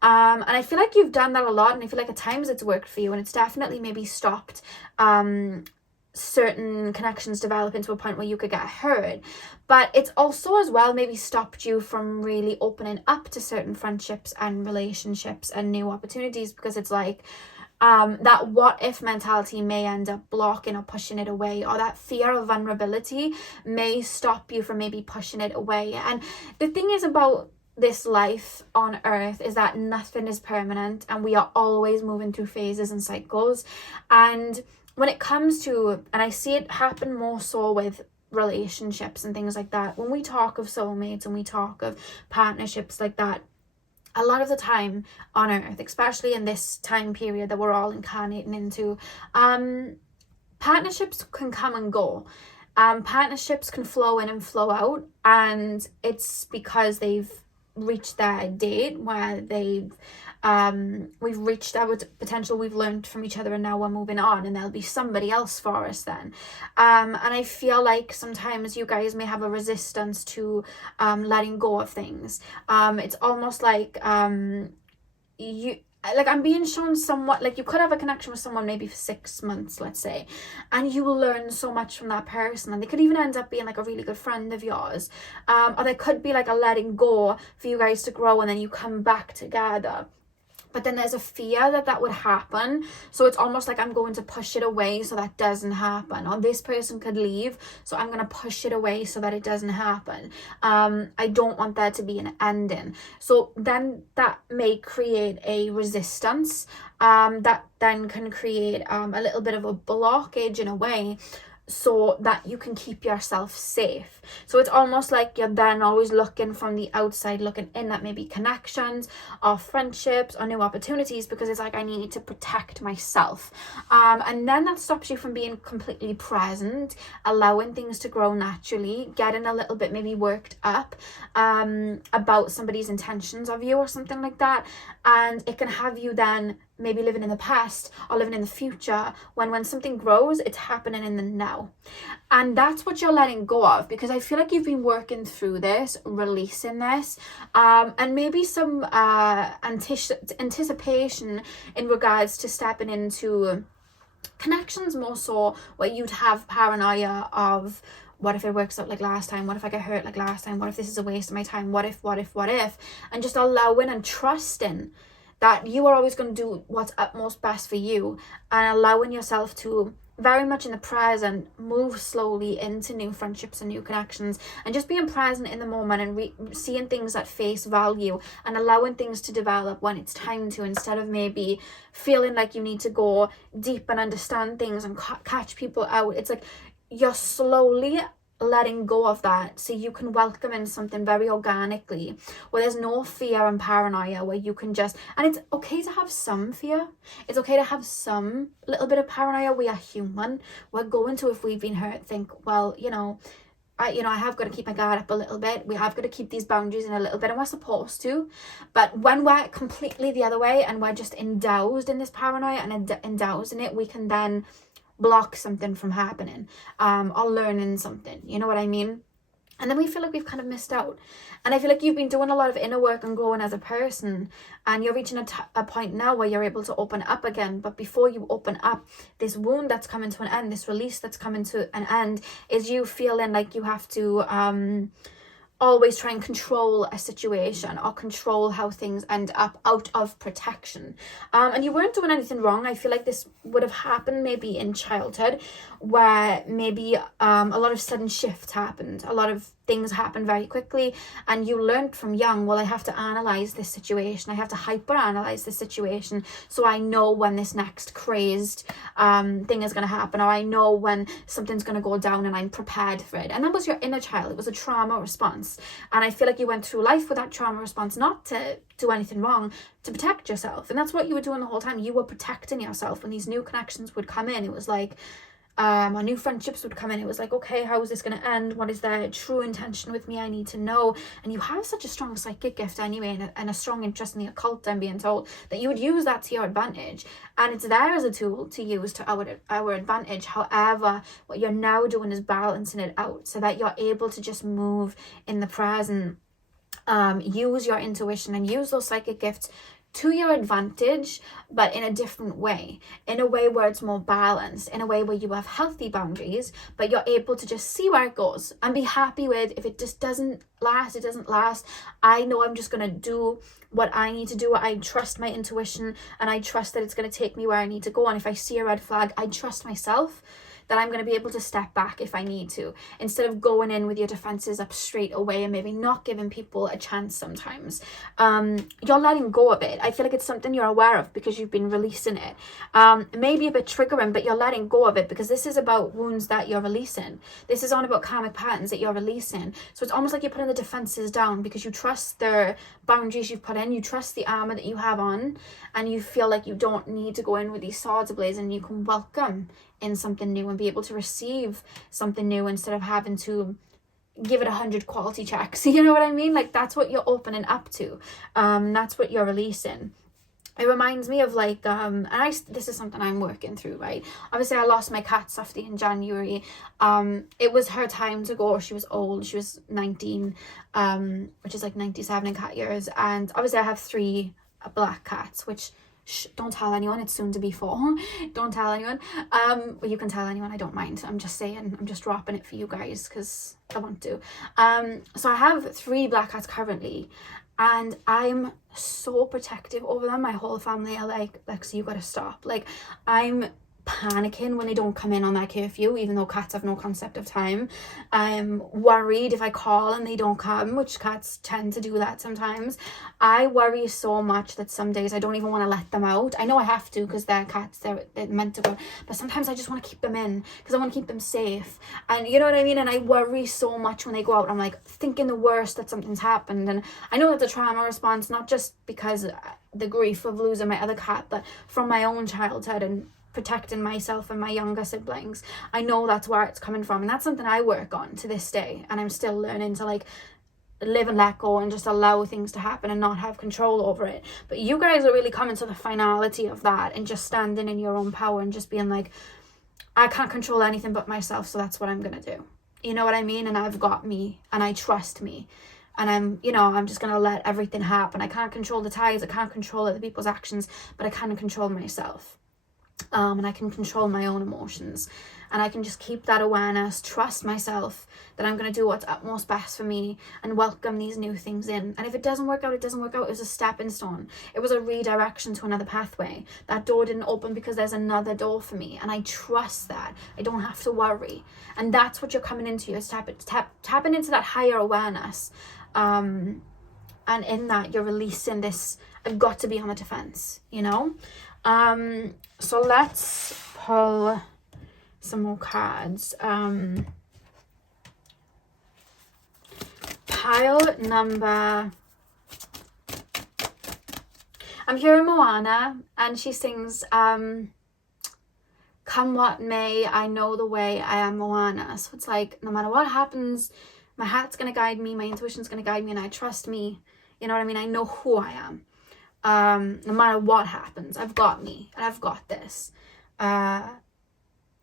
And I feel like you've done that a lot, and I feel like at times it's worked for you, and it's definitely maybe stopped certain connections develop into a point where you could get hurt. But it's also as well maybe stopped you from really opening up to certain friendships and relationships and new opportunities, because it's like, that what if mentality may end up blocking or pushing it away, or that fear of vulnerability may stop you from maybe pushing it away. And the thing is about this life on earth is that nothing is permanent, and we are always moving through phases and cycles. And when it comes to, and I see it happen more so with relationships and things like that, when we talk of soulmates and we talk of partnerships like that, a lot of the time on earth, especially in this time period that we're all incarnating into, partnerships can come and go. Partnerships can flow in and flow out, and it's because they've reached their date where we've reached our potential, we've learned from each other, and now we're moving on, and there'll be somebody else for us then. And I feel like sometimes you guys may have a resistance to letting go of things. It's almost like I'm being shown somewhat, like you could have a connection with someone maybe for 6 months, let's say, and you will learn so much from that person, and they could even end up being like a really good friend of yours, or there could be like a letting go for you guys to grow, and then you come back together. but then there's a fear that that would happen. So it's almost like I'm going to push it away so that doesn't happen. Or this person could leave, so I'm going to push it away so that it doesn't happen. I don't want there to be an ending. So then that may create a resistance that then can create a little bit of a blockage in a way, so that you can keep yourself safe. So it's almost like you're then always looking from the outside, looking in at maybe connections or friendships or new opportunities, because it's like, I need to protect myself. And then that stops you from being completely present, allowing things to grow naturally, getting a little bit maybe worked up about somebody's intentions of you or something like that. And it can have you then maybe living in the past or living in the future, when something grows, it's happening in the now. And that's what you're letting go of, because I feel like you've been working through this, releasing this, and maybe some anticipation in regards to stepping into connections, more so where you'd have paranoia of, what if it works out like last time? What if I get hurt like last time? What if this is a waste of my time? What if? And just allowing and trusting that you are always going to do what's utmost best for you, and allowing yourself to very much in the present move slowly into new friendships and new connections, and just being present in the moment and seeing things at face value, and allowing things to develop when it's time to, instead of maybe feeling like you need to go deep and understand things and catch people out. It's like you're slowly letting go of that, so you can welcome in something very organically, where there's no fear and paranoia, where you can just, and it's okay to have some fear, it's okay to have some little bit of paranoia. We are human. We're going to, if we've been hurt, think, well, I have got to keep my guard up a little bit. We have got to keep these boundaries in a little bit, and we're supposed to. But when we're completely the other way, and we're just endowed in this paranoia and endowed in it, we can then block something from happening, or learning something, you know what I mean? And then we feel like we've kind of missed out. And I feel like you've been doing a lot of inner work and growing as a person, and you're reaching a point now where you're able to open up again. But before you open up, this wound that's coming to an end, this release that's coming to an end, is you feeling like you have to always try and control a situation, or control how things end up, out of protection. And you weren't doing anything wrong. I feel like this would have happened maybe in childhood, where maybe a lot of sudden shifts happened, a lot of things happened very quickly, and you learned from young, well, I have to analyze this situation, I have to hyper analyze this situation, so I know when this next crazed thing is going to happen, or I know when something's going to go down, and I'm prepared for it. And that was your inner child. It was a trauma response. And I feel like you went through life with that trauma response, not to do anything wrong, to protect yourself. And that's what you were doing the whole time. You were protecting yourself. When these new connections would come in, it was like, or new friendships would come in, it was like, okay, how is this going to end? What is their true intention with me? I need to know. And you have such a strong psychic gift anyway, and a strong interest in the occult, I'm being told, that you would use that to your advantage, and it's there as a tool to use to our advantage. However, what you're now doing is balancing it out, so that you're able to just move in the present, use your intuition and use those psychic gifts to your advantage, but in a different way, in a way where it's more balanced, in a way where you have healthy boundaries, but you're able to just see where it goes and be happy with, if it just doesn't last, it doesn't last. I know I'm just going to do what I need to do. I trust my intuition, and I trust that it's going to take me where I need to go. And if I see a red flag, I trust myself that I'm going to be able to step back if I need to, instead of going in with your defenses up straight away and maybe not giving people a chance sometimes. You're letting go of it. I feel like it's something you're aware of because you've been releasing it. Maybe a bit triggering, but you're letting go of it because this is about wounds that you're releasing. This is on about karmic patterns that you're releasing. So it's almost like you're putting the defenses down because you trust the boundaries you've put in, you trust the armor that you have on, and you feel like you don't need to go in with these swords ablaze, and you can welcome in something new and be able to receive something new instead of having to give it 100 quality checks. You know what I mean? Like, that's what you're opening up to. That's what you're releasing. It reminds me of like, this is something I'm working through, right? Obviously, I lost my cat, Softy, in January. It was her time to go. She was old. She was 19, which is like 97 in cat years. And obviously, I have 3 black cats, which... don't tell anyone, it's soon to be 4. Don't tell anyone. Well, you can tell anyone, I don't mind. I'm just saying, I'm just dropping it for you guys because I want to. So I have 3 black cats currently, and I'm so protective over them. My whole family are like, Lexi, you gotta stop. Like, I'm panicking when they don't come in on their curfew, even though cats have no concept of time. I'm worried if I call and they don't come, which cats tend to do that sometimes. I worry so much that some days I don't even want to let them out. I know I have to because they're cats, they're meant to go, but sometimes I just want to keep them in because I want to keep them safe, and you know what I mean. And I worry so much when they go out. I'm like thinking the worst, that something's happened, and I know that's a trauma response, not just because the grief of losing my other cat, but from my own childhood and protecting myself and my younger siblings. I know that's where it's coming from, and that's something I work on to this day, and I'm still learning to like live and let go and just allow things to happen and not have control over it. But you guys are really coming to the finality of that and just standing in your own power and just being like, I can't control anything but myself, so that's what I'm gonna do. You know what I mean? And I've got me, and I trust me, and I'm just gonna let everything happen. I can't control the tides, I can't control other people's actions, but I can control myself. And I can control my own emotions, and I can just keep that awareness, trust myself that I'm going to do what's utmost best for me and welcome these new things in. And if it doesn't work out, it doesn't work out. It was a stepping stone. It was a redirection to another pathway. That door didn't open because there's another door for me, and I trust that. I don't have to worry. And that's what you're coming into. You're tapping into that higher awareness, and in that you're releasing this, I've got to be on the defense, you know. So let's pull some more cards. Pile number, I'm hearing Moana, and she sings, come what may, I know the way, I am Moana. So it's like, no matter what happens, my heart's going to guide me, my intuition's going to guide me, and I trust me. You know what I mean? I know who I am. No matter what happens, I've got me, and I've got this, and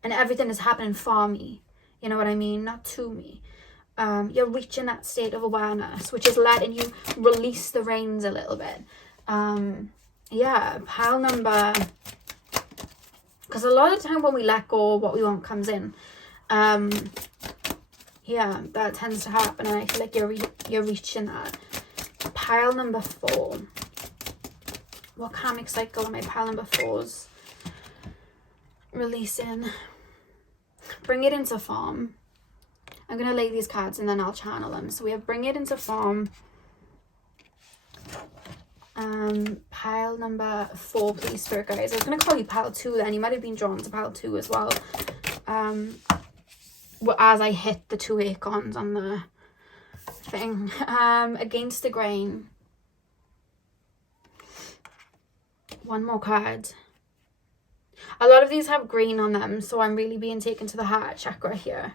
everything is happening for me, you know what I mean, not to me. You're reaching that state of awareness, which is letting you release the reins a little bit. Yeah, pile number, because a lot of the time when we let go, what we want comes in. Yeah, that tends to happen, and I feel like you're reaching that. Pile number 4. What karmic cycle am I pile number 4's releasing? Bring it into form. I'm going to lay these cards and then I'll channel them. So we have bring it into form. Pile number 4, please, Spirit guys. I was going to call you pile 2 then. You might have been drawn to pile 2 as well. As I hit the 2 acorns on the thing. Against the grain. One more card. A lot of these have green on them, so I'm really being taken to the heart chakra here.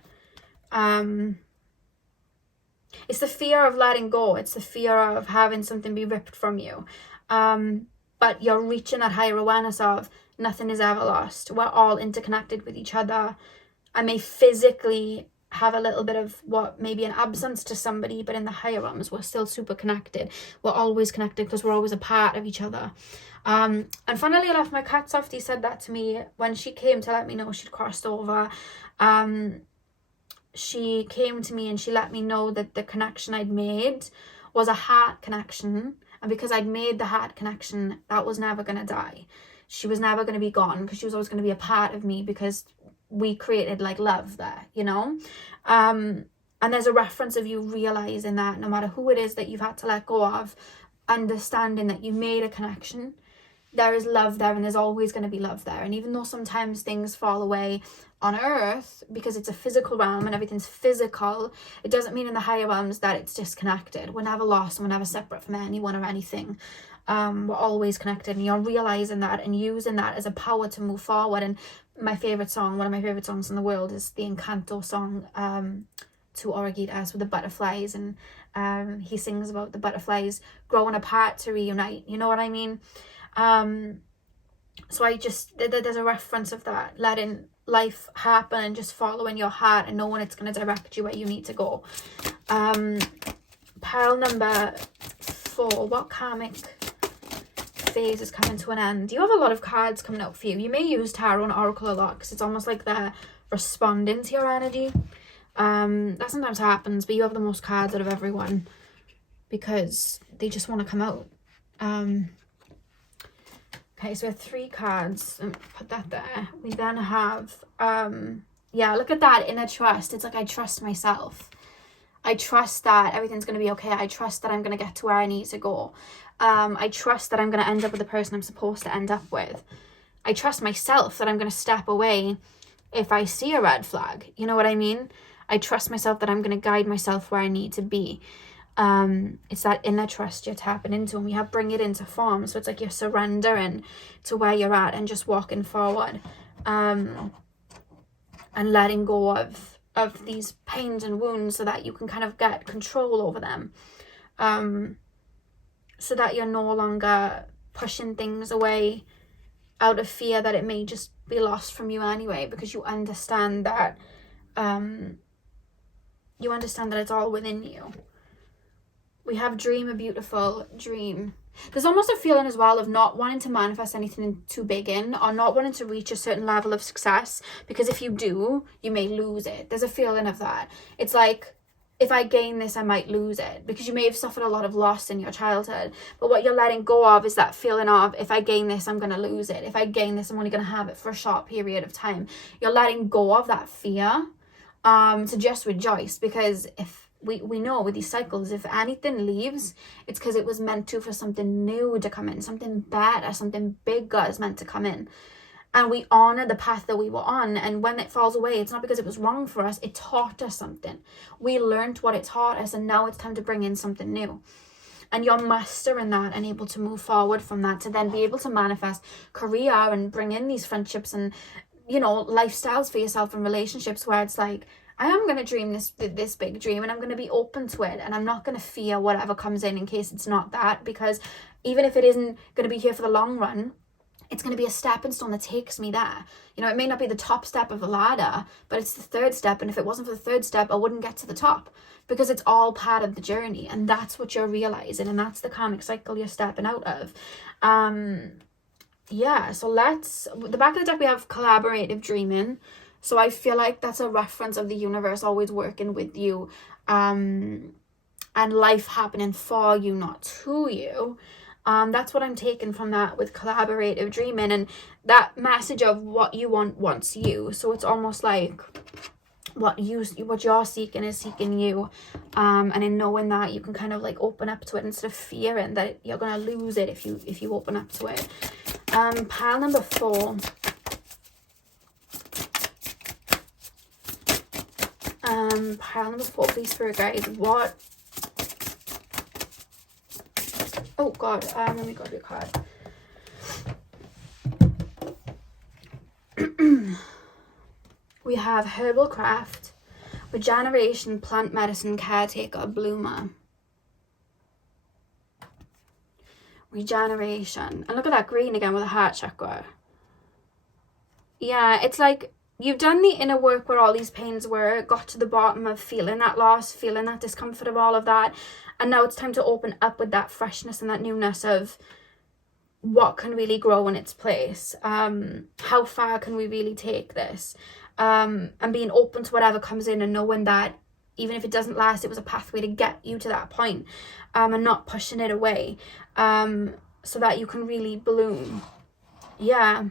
It's the fear of letting go. It's the fear of having something be ripped from you. But you're reaching that higher awareness of nothing is ever lost. We're all interconnected with each other. I may physically have a little bit of what may be an absence to somebody, but in the higher realms, we're still super connected. We're always connected because we're always a part of each other. And funnily enough, my cat Softie said that to me when she came to let me know she'd crossed over. She came to me and she let me know that the connection I'd made was a heart connection. And because I'd made the heart connection, that was never going to die. She was never going to be gone because she was always going to be a part of me because we created like love there, you know? And there's a reference of you realizing that no matter who it is that you've had to let go of, understanding that you made a connection, there is love there and there's always going to be love there. And even though sometimes things fall away on earth because it's a physical realm and everything's physical, it doesn't mean in the higher realms that it's disconnected. We're never lost and we're never separate from anyone or anything. We're always connected, and you're realizing that and using that as a power to move forward. And my favorite song, one of my favorite songs in the world, is the Encanto song, To Orighitas, with the butterflies, and he sings about the butterflies growing apart to reunite, you know what I mean? So there's a reference of that, letting life happen and just following your heart and knowing it's going to direct you where you need to go. Pile number 4, what karmic phase is coming to an end? You have a lot of cards coming out for you. You may use tarot and oracle a lot because it's almost like they're responding to your energy. That sometimes happens, but you have the most cards out of everyone. because they just want to come out. Okay, so we have 3 cards. Put that there. We then have, yeah, look at that inner trust. It's like, I trust myself. I trust that everything's going to be okay. I trust that I'm going to get to where I need to go. I trust that I'm going to end up with the person I'm supposed to end up with. I trust myself that I'm going to step away if I see a red flag. You know what I mean? I trust myself that I'm going to guide myself where I need to be. It's that inner trust you're tapping into, and we have bring it into form. So it's like you're surrendering to where you're at and just walking forward, and letting go of these pains and wounds so that you can kind of get control over them, so that you're no longer pushing things away out of fear that it may just be lost from you anyway, because you understand that it's all within you. We have dream a beautiful dream. There's almost a feeling as well of not wanting to manifest anything too big in, or not wanting to reach a certain level of success, because if you do, you may lose it. There's a feeling of that. It's like, if I gain this, I might lose it, because you may have suffered a lot of loss in your childhood. But what you're letting go of is that feeling of, if I gain this, I'm going to lose it. If I gain this, I'm only going to have it for a short period of time. You're letting go of that fear, to just rejoice, because if we know with these cycles, if anything leaves, it's because it was meant to, for something new to come in, something better, something bigger is meant to come in. And we honor the path that we were on, and when it falls away, it's not because it was wrong for us. It taught us something. We learned what it taught us, and now it's time to bring in something new. And you're mastering that and able to move forward from that, to then be able to manifest career and bring in these friendships and, you know, lifestyles for yourself and relationships, where it's like, I am going to dream this big dream, and I'm going to be open to it, and I'm not going to fear whatever comes in case it's not that, because even if it isn't going to be here for the long run, it's going to be a stepping stone that takes me there. You know, it may not be the top step of the ladder, but it's the 3rd step, and if it wasn't for the 3rd step, I wouldn't get to the top, because it's all part of the journey, and that's what you're realizing, and that's the karmic cycle you're stepping out of. Yeah, so the back of the deck we have collaborative dreaming. So I feel like that's a reference of the universe always working with you, and life happening for you, not to you. That's what I'm taking from that with collaborative dreaming, and that message of what you want wants you. So it's almost like what you're seeking is seeking you, and in knowing that, you can kind of like open up to it instead of fearing that you're gonna lose it if you open up to it. Pile number 4. Pile number 4, please, for a guide. What? Oh God, let me grab your card. We have herbal craft, regeneration, plant medicine, caretaker, bloomer. Regeneration, and look at that green again with a heart chakra. Yeah, it's like you've done the inner work where all these pains were, got to the bottom of feeling that loss, feeling that discomfort of all of that, and now it's time to open up with that freshness and that newness of what can really grow in its place. How far can we really take this? And being open to whatever comes in, and knowing that even if it doesn't last, it was a pathway to get you to that point, and not pushing it away, so that you can really bloom. Yeah.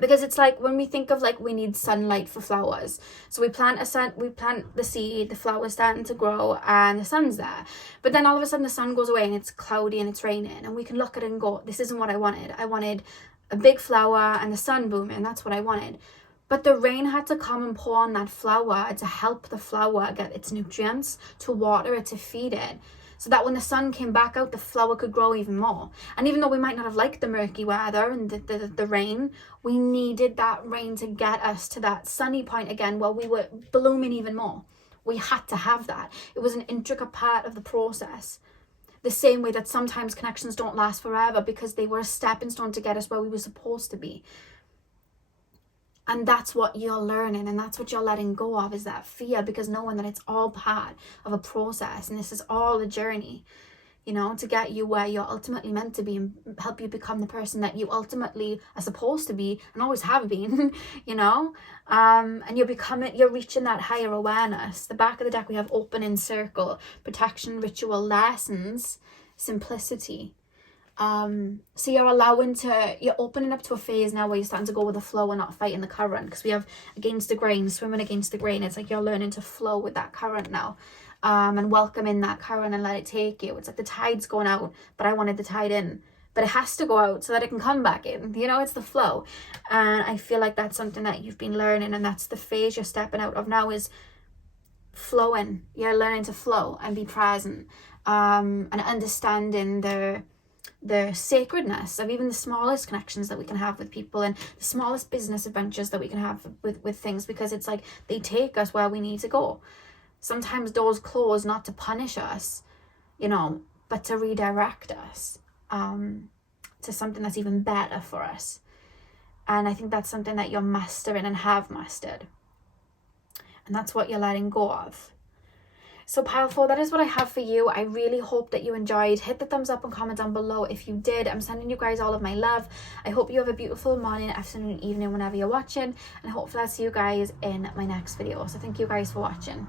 Because it's like when we think of like we need sunlight for flowers, so we plant the seed, the flower's starting to grow, and the sun's there. But then all of a sudden the sun goes away and it's cloudy and it's raining, and we can look at it and go, this isn't what I wanted. I wanted a big flower and the sun booming. That's what I wanted. But the rain had to come and pour on that flower to help the flower get its nutrients, to water it, to feed it, so that when the sun came back out, the flower could grow even more. And even though we might not have liked the murky weather and the rain, we needed that rain to get us to that sunny point again where we were blooming even more. We had to have that. It was an intricate part of the process. The same way that sometimes connections don't last forever, because they were a stepping stone to get us where we were supposed to be. And that's what you're learning, and that's what you're letting go of, is that fear, because knowing that it's all part of a process, and this is all a journey. you know, to get you where you're ultimately meant to be and help you become the person that you ultimately are supposed to be and always have been, you know. And you're reaching that higher awareness. The back of the deck, we have opening circle, protection, ritual, lessons, simplicity. So you're opening up to a phase now where you're starting to go with the flow and not fighting the current, because we have against the grain, swimming against the grain. It's like you're learning to flow with that current now, and welcome in that current and let it take you. It's like the tide's going out, but I wanted the tide in, but it has to go out so that it can come back in, you know. It's the flow. And I feel like that's something that you've been learning, and that's the phase you're stepping out of now, is flowing. You're learning to flow and be present, and understanding the sacredness of even the smallest connections that we can have with people, and the smallest business adventures that we can have with things, because it's like they take us where we need to go. Sometimes doors close not to punish us, you know, but to redirect us to something that's even better for us. And I think that's something that you're mastering and have mastered, and that's what you're letting go of. So pile 4, that is what I have for you. I really hope that you enjoyed. Hit the thumbs up and comment down below if you did. I'm sending you guys all of my love. I hope you have a beautiful morning, afternoon, evening, whenever you're watching, and hopefully I'll see you guys in my next video. So thank you guys for watching.